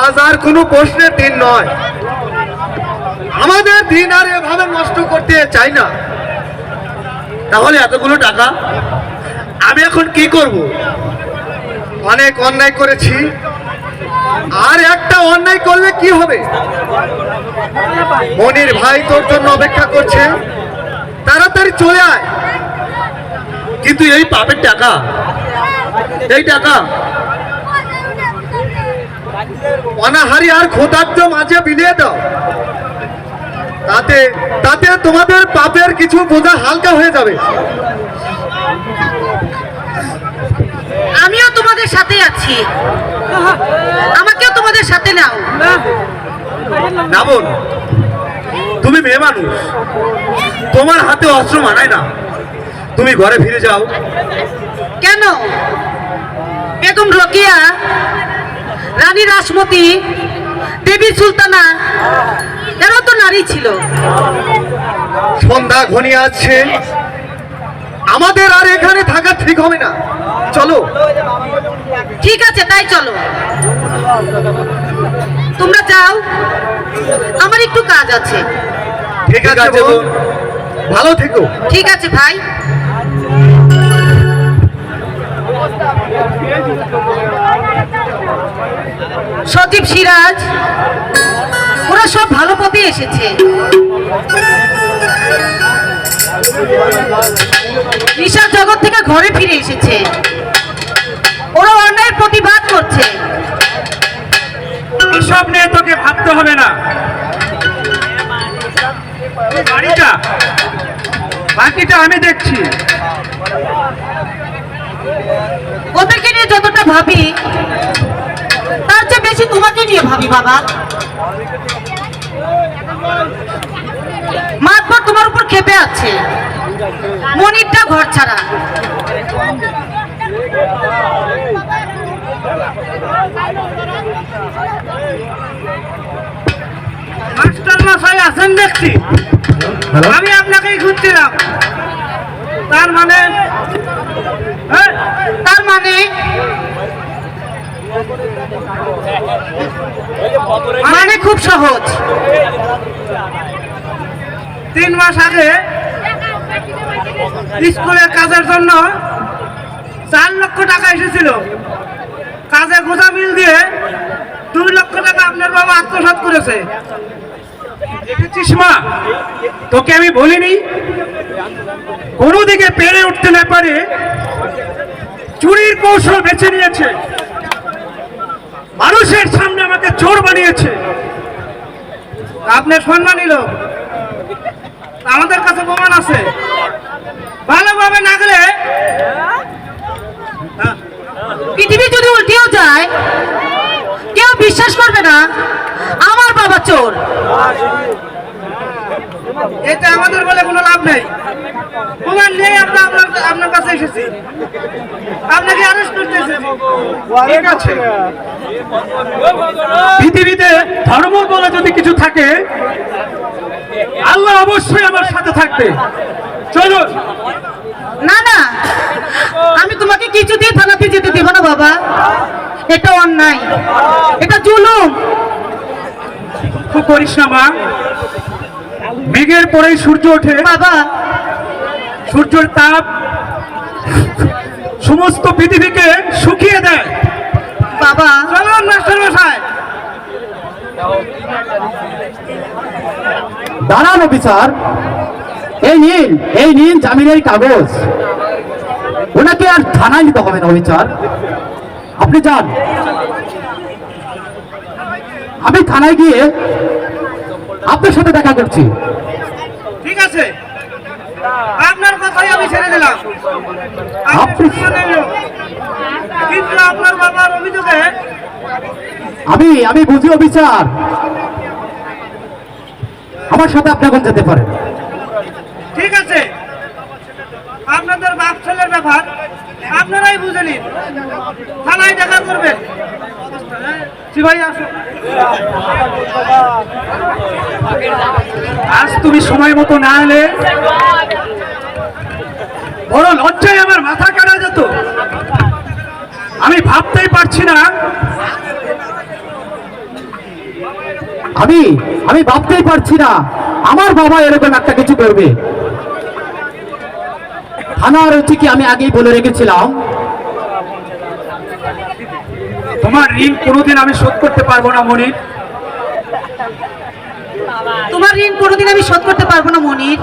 আজ আর কোনো প্রশ্নের দিন নয়, আমাদের দিন আর এভাবে নষ্ট করতে চাই না। তাহলে এতগুলো টাকা আমি এখন কি করব? অনেক অন্যায় করেছি, আর একটা অন্যায় করলে কি হবে? মনির ভাই তোর জন্য অপেক্ষা করছে, তাড়াতাড়ি চলে আয়। কিন্তু এই পাপের টাকা, এই টাকা অনাহারি আর ক্ষুধার্ত মাঝে বিলিয়ে দাও, তাতে তাতে তোমাদের পাপের কিছু বোঝা হালকা হয়ে যাবে। আমিও তোমাদের সাথে আছি, আমাকেও তোমাদের সাথে নাও। না বোন, তুমি মেয়ে মানুষ, তোমার হাতে অস্ত্র মানায় না, তুমি ঘরে ফিরে যাও। কেন? বেগম রোকেয়া, রানী রাসমতি, দেবী সুলতানা এরাও তো নারী ছিল। সন্ধ্যা ঘনিয়ে আসছে, আমাদের আর এখানে থাকা ঠিক হবে না, চলো। ঠিক আছে, তাই চলো। তোমরা যাও, আমার একটু কাজ আছে। ঠিক আছে বোন, ভালো থেকো। ঠিক আছে ভাই। সজীব, সিরাজ ওরা সব ভালো পথে এসেছে। নেশার জগৎ থেকে ঘরে ফিরে এসেছে, ওরা অন্যায়ের প্রতিবাদ করছে। এসব নিয়ে তোকে ভাবতে হবে না, বাড়িটা বাকিটা আমি দেখছি। ওদেরকে নিয়ে যতটা ভাবি তার চেয়ে বেশি তোমাকে নিয়ে ভাবি বাবা। মাতবর তোমার উপর ক্ষেপে আছে, মনিরটা ঘর ছাড়া। মাস্টার মশাই আছেন দেখছি, আমি আপনাকেই খুঁজছিলাম। তার মানে তার মানে মানে খুব সহজ। 3 মাস আগে স্কুলের কাজের জন্য 4 লক্ষ টাকা এসেছিল, কাজে গোজা মিল দিয়ে 2 লক্ষ টাকা আপনার বাবা আত্মসাৎ করেছে। দেখেছিস মা, তোকে আমি বলিনি? কোনো দিকে পেরে উঠতে না পারে চুরির কৌশল বেছে নিয়েছে, মানুষের সামনে আমাকে চোর বানিয়েছে। আপনার সম্মানী লোক, আমাদের কাছে প্রমাণ আছে। ভালোভাবে না গেলে পৃথিবী যদি উল্টেও যায় কেউ বিশ্বাস করবে না আমার বাবা চোর। এতে আমাদের বলে কোনো লাভ নেই। প্রমাণ নিয়ে আমরা আপনার কাছে এসেছি, আপনাকে অ্যারেস্ট করতে এসেছি। ঠিক আছে, পৃথিবীতে ধর্ম বলে যদি কিছু থাকে, আল্লাহ অবশ্যই আমার সাথে থাকবে। চলুন। না না, আমি তোমাকে কিছু দিয়ে থানাতে যেতে দেবো না বাবা, এটা অন্যায়, এটা জুলুম। খুব করিস না মা, মেঘের পরেই সূর্য ওঠে বাবা সূর্যের তাপ সমস্ত পৃথিবীকে শুকিয়ে দেয়। বাবা চলুন মাস্টার মশাই। দাঁড়ান অফিসার, এই নিন জামিনের কাগজ। ওনাকে আর থানায় নিতে হবে না অফিসার, আপনি যান। আমি থানায় গিয়ে আপনার সাথে দেখা করছি। ঠিক আছে, আপনার কথাই আমি ছেড়ে দিলাম। আপনি- কিন্তু আপনার বাবার অভিযোগে আমি বুঝি অফিসার, আমার সাথে আপনি এখন যেতে পারেন। ঠিক আছে, আপনাদের বাপ ছেলের ব্যাপার আপনারাই বুঝে নিন, থানায় দেখা করবেন। ভাই আসো। আজ তুমি সময় মতো না এলে বড় লজ্জায় আমার মাথা কাটা যেত। আমি ভাবতেই পারছি না, আমি ভাবতেই পারছি না আমার বাবা এরকম একটা কিছু করবে। থানার হচ্ছে কি আমি আগেই বলে রেখেছিলাম, তোমার ঋণ কোনোদিন আমি শোধ করতে পারবো না মনির। তোমার ঋণ কোনোদিন আমি শোধ করতে পারবো না মনির।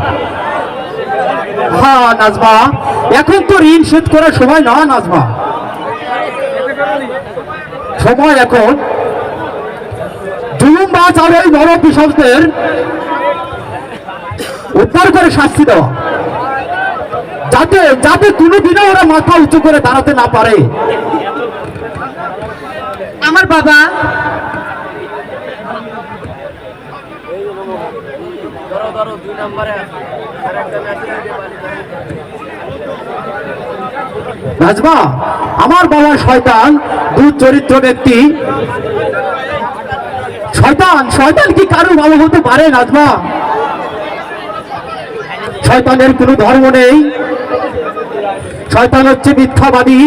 হ্যাঁ নাজমা, এখন তো ঋণ শোধ করার সময় না নাজমা, সময় এখন জুলুমবাজ আর ওই বড় কৃষকদের উদ্ধার করে শাস্তি দেওয়া, যাতে কোনোদিনও ওরা মাথা উঁচু করে দাঁড়াতে না পারে। আমার বাবা নাজমা, আমার বাবা শয়তান, দুচরিত্র ব্যক্তি। শয়তান কি কারো ভালো হতে পারে নাজমা? শয়তানের কোনো ধর্ম নেই, শয়তান হচ্ছে মিথ্যাবাদী,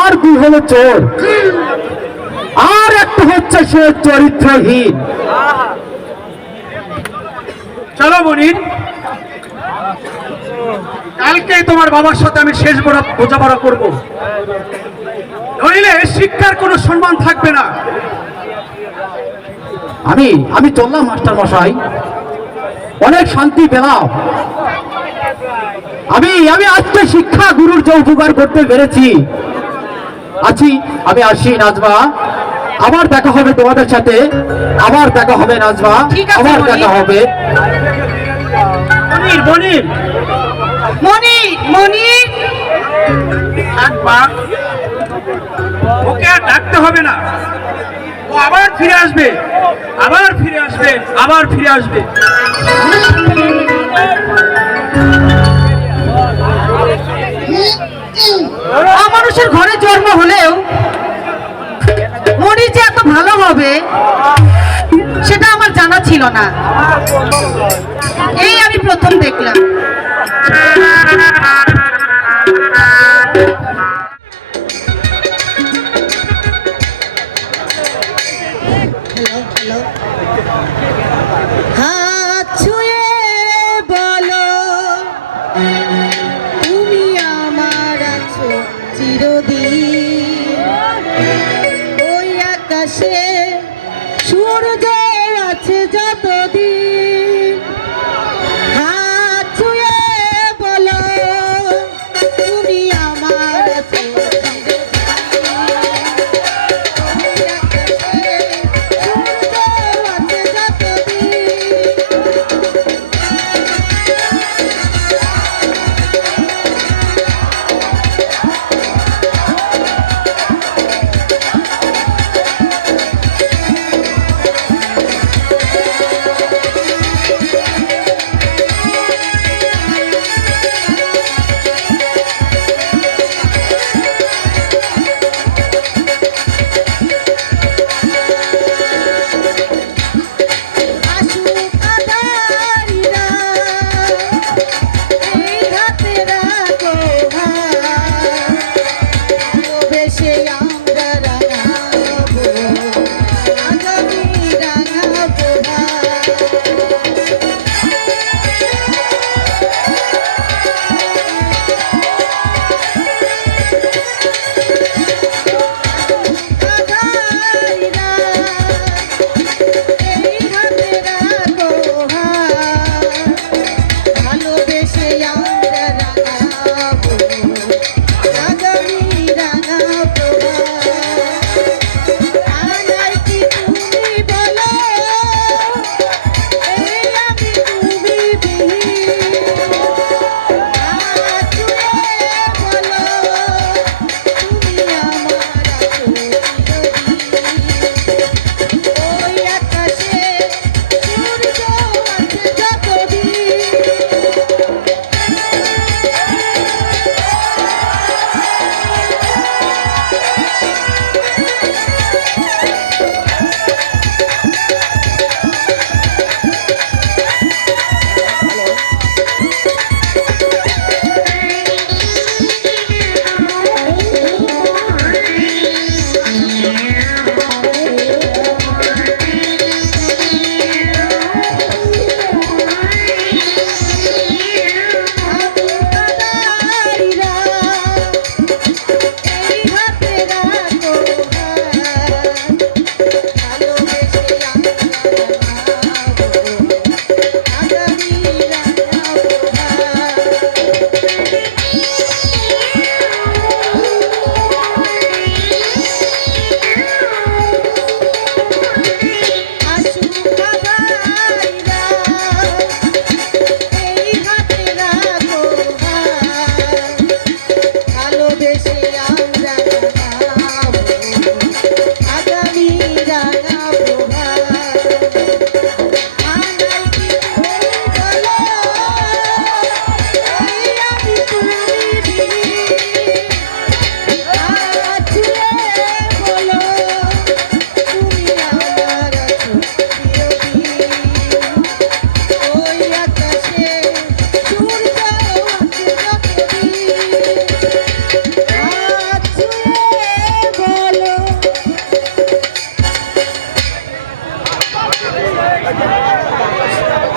আর দুই হলো চোর, আর একটা হচ্ছে সে চরিত্রহীন। চলো মনির, কালকেই তোমার বাবার সাথে আমি শেষ বোঝাপড়া করবো, নইলে শিক্ষার কোনো সম্মান থাকবে না। আমি চললাম মাস্টার মশাই, অনেক শান্তি পেলাম। আমি আজকে শিক্ষা গুরুর যে উপকার করতে পেরেছি, আমি আসি নাজমা, আবার দেখা হবে তোমাদের সাথে, আবার দেখা হবে নাজমা, ঠিক আছে, আবার মনির। দেখা হবে। মনির মনির মনির মনির থাক মা, ওকে আর ডাকতে হবে না, ও আবার ফিরে আসবে, আবার ফিরে আসবে, আবার ফিরে আসবে। অমানুষের ঘরে জন্ম হলেও মনির যে এত ভালো হবে সেটা আমার জানা ছিল না, এই আমি প্রথম দেখলাম। হাত ছুঁয়ে বলো তুমি আমার আছো চিরদিন, ওই আকাশে সূর্য আছে যতদিন। হাত ছুঁয়ে বলো তুমি আমার আছো চিরদিন, ওই আকাশে সূর্য আছে যতদিন।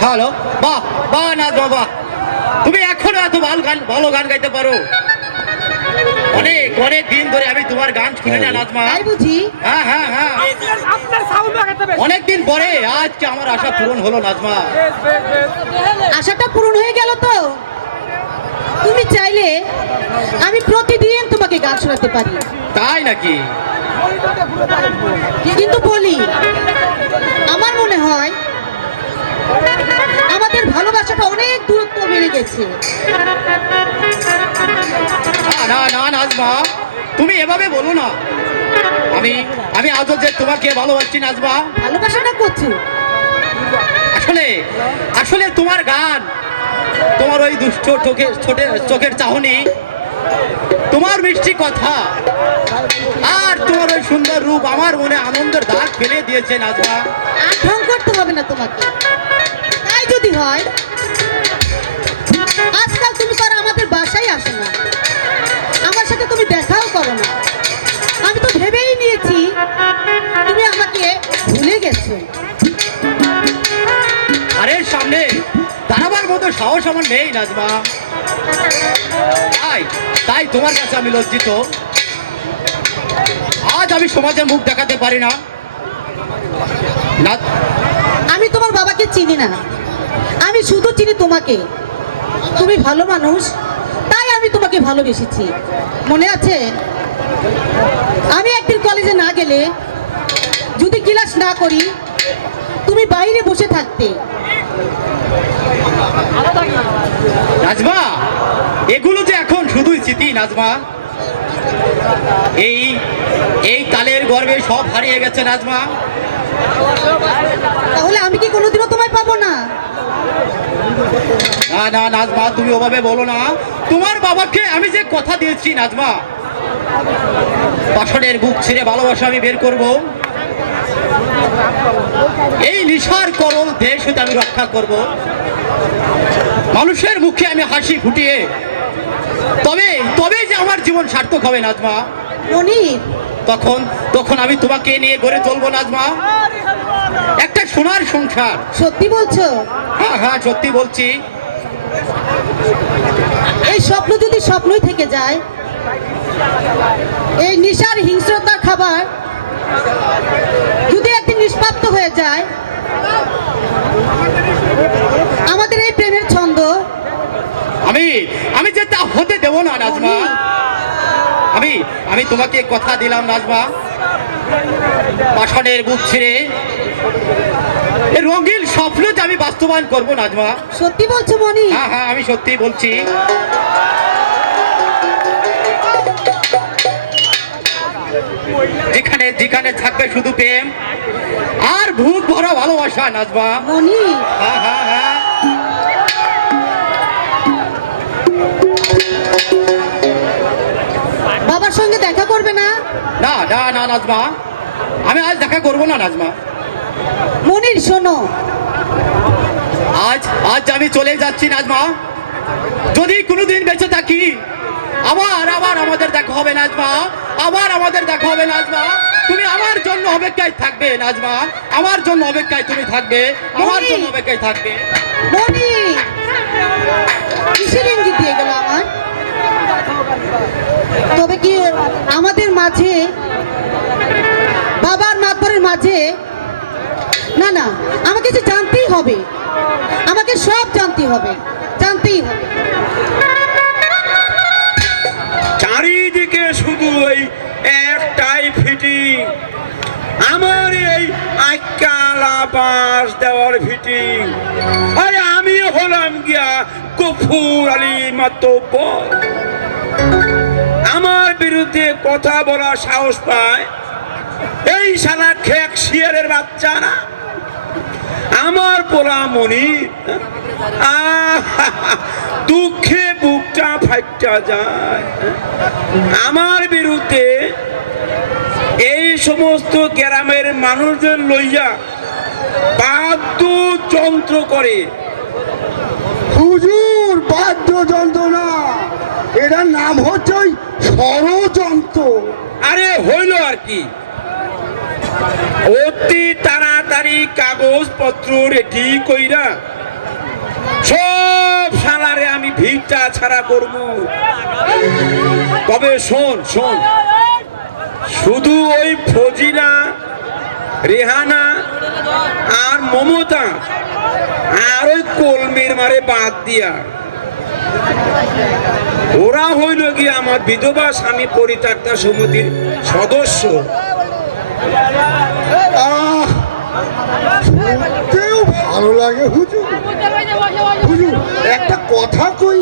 হ্যালো, বাহ বাহ নাজমা বাহ, তুমি এখনো এত ভালো গান গাইতে পারো। অনেক অনেক দিন ধরে আমি তোমার গান শুনি না নাজমা। তাই বুঝি? হ্যাঁ হ্যাঁ হ্যাঁ, অনেকদিন পরে আজকে আমার আশা পূরণ হলো নাজমা। আশাটা পূরণ হয়ে গেল তো? তুমি চাইলে আমি প্রতিদিন তোমাকে গান শোনাতে পারি। তাই নাকি? কিন্তু বলি, আমার মনে হয় আমাদের ভালোবাসাটা অনেক দূরত্ব বেড়ে গেছে। না না না নাজমা, তুমি এভাবে বলো না। আমি আমি আজও যে তোমাকে ভালোবাসছি নাজমা। ভালোবাসাটা করছো? আসলে আসলে তোমার গান, তোমার ওই দুষ্ট চোখের চাহনি, তোমার মিষ্টি কথা আর তোমার ওই সুন্দর রূপ আমার মনে আনন্দের দাগ ফেলে দিয়েছে নাজমা। আর ঢং করতে হবে না তোমাকে। তাই যদি হয়, আজকাল তুমি তো আর আমাদের বাসায় আসো না, আমার সাথে তুমি দেখাও করো না। আমি তো ভেবেই নিয়েছি তুমি আমাকে ভুলে গেছো। আরে সামনে দাঁড়াবার মতো সাহস আমার নেই নাজমা। তাই তাই তোমার কাছে আমি লজ্জিত। আজ আমি সমাজে মুখ দেখাতে পারি না। আমি তোমার বাবাকে চিনি না, আমি শুধু চিনি তোমাকে। তুমি ভালো মানুষ, তাই আমি তোমাকে ভালোবেসেছি। মনে আছে, আমি একদিন কলেজে না গেলে, যদি ক্লাস না করি, তুমি বাইরে বসে থাকতে। নাজমা, এগুলো যে এখন শুধুই স্মৃতি নাজমা। এই এই কালের গর্বে সব হারিয়ে গেছে নাজমা। তাহলে আমি কি কোনোদিনও তোমায় পাবো না? না না নাজমা, তুমি ওভাবে বলো না। তোমার বাবাকে আমি যে কথা দিয়েছি নাজমা, পাষাণের বুক ছিঁড়ে ভালোবাসা আমি বের করব। এই নিশার করল দেশ হতে আমি রক্ষা করব। মানুষের মুখে আমি হাসি ফুটিয়ে তবে তবে যে আমার জীবন সার্থক হবে নাজমা। মনির, তখন তখন আমি তোমাকে নিয়ে গড়ে চলবো নাজমা, একটা সোনার সংসার। সত্যি বলছো? হ্যাঁ হ্যাঁ, সত্যি বলছি। এই স্বপ্ন যদি স্বপ্নই থেকে যায়, এই নিশার হিংস্রতার খাবার যদি একদিন নিষ্পাপ্ত হয়ে যায়, আমাদের এই প্রেমের ছন্দ আমি আমি যে তা হতে দেব না নাজমা। আমি আমি তোমাকে কথা দিলাম নাজমা, পাষাণের বুক ছিঁড়ে এই রঙিন স্বপ্ন যে আমি বাস্তবায়ন করবো নাজমা। সত্যি বলছো মনি? হ্যাঁ হ্যাঁ, আমি সত্যি বলছি। যেখানে যেখানে থাকবে শুধু প্রেম আর ভূত ভরা ভালোবাসা নাজমা। মনি, হ্যাঁ হ্যাঁ হ্যাঁ। বাবার সঙ্গে দেখা করবে না? না না না নাজমা, আমি আজ দেখা করবো না নাজমা। মনির শোনো, আজ আজ আমি চলে যাচ্ছি নাজমা। যদি কোনোদিন বেঁচে থাকি, আবার আবার আমাদের দেখা হবে নাজমা, আবার আমাদের দেখা হবে নাজমা। তুমি আমার জন্য অপেক্ষায় থাকবে নাজমা, আমার জন্য অপেক্ষায় তুমি থাকবে, আমার জন্য অপেক্ষায় থাকবে। মনি কিসের ইঙ্গিত দিয়ে গেল আমার? তবে কি আমাদের মাঝে, বাবার মাতবরের মাঝে? না না, আমাকে যে জানতেই হবে, আমাকে সব জানতে হবে, জানতেই হবে। চারিদিকে শুধু ওই একটাই ফিটিং, আমার এই আইকালা বাস দেওয়ার ফিটিং। আরে আমি হলাম গিয়া গফুর আলী মাতব্বর। আমার বিরুদ্ধে কথা বলার সাহস পায় এই শালা খেক শিয়ালের বাচ্চারা। আমার পোলা মনির দুঃখে বুকটা ফাইটা যায়। আমার বিরুদ্ধে এই সমস্ত গ্রামের মানুষদের লইয়া বাদ্যযন্ত্র করে। হুজুর, বাদ্যযন্ত্র না, এটার নাম হচ্ছে ওই ষড়যন্ত্র। আরে হইল আর কি, অতি তাড়াতাড়ি তাড়াতাড়ি কাগজপত্র রেডি কইরা সব শালারে আমি ভিড়টা ছাড়া করবো। তবে শোন শোন, শুধু ওই ফজিলা, রেহানা আর মমতা আর ওই কলমের মারে বাদ দিয়া, ওরা হইল কি আমার বিধবা স্বামী পরিত্যক্তা সমিতির সদস্য। আহ, শুনতেও ভালো লাগে হুজুর। হুজুর একটা কথা কই,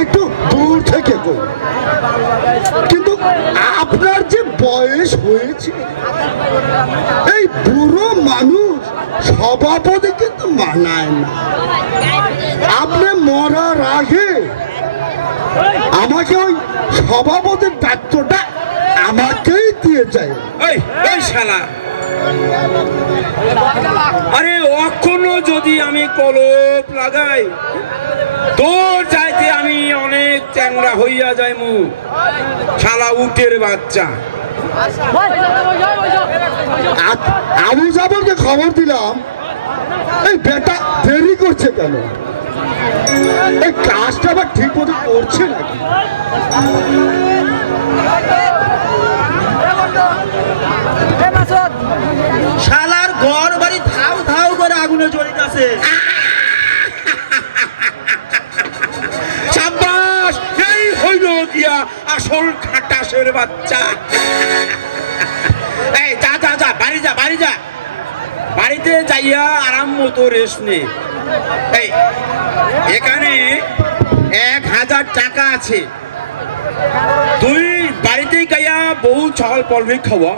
একটু দূর থেকে কই, কিন্তু আপনার যে বয়স হয়েছে, এই বুড়ো মানুষ সভাপতি কিন্তু মানায় না। আপনি মরার আগে আমাকে ওই সভাপতির দায়িত্বটা আমাকেই দিয়ে যায়। এই এই শালা, আরে এখনো যদি আমি কলপ লাগাই, তোর চাইতে আমি অনেক চ্যাংড়া হইয়া যাইমু। শালা উটের বাচ্চা। আবু জাবরকে খবর দিলাম, এই বেটা দেরি করছে কেন? এই কাজটা আবার ঠিক মতো করছে নাকি? শালার ঘর বাড়ি ধাউ ধাউ করে আগুনে জ্বলিতেছে। সাব্বাস, এই হইল গিয়া আসল খাটাসের বাচ্চা। এই যা যা যা, বাড়ি যা, বাড়ি যা। বাড়িতে যাইয়া আরাম মতো রেস্ট নে। এই এখানে 1000 টাকা আছে, তুই বাড়িতে গাইয়া বউ চাল পলবে খাওয়া।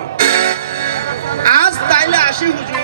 আজ তাইলে আসি হুজুর।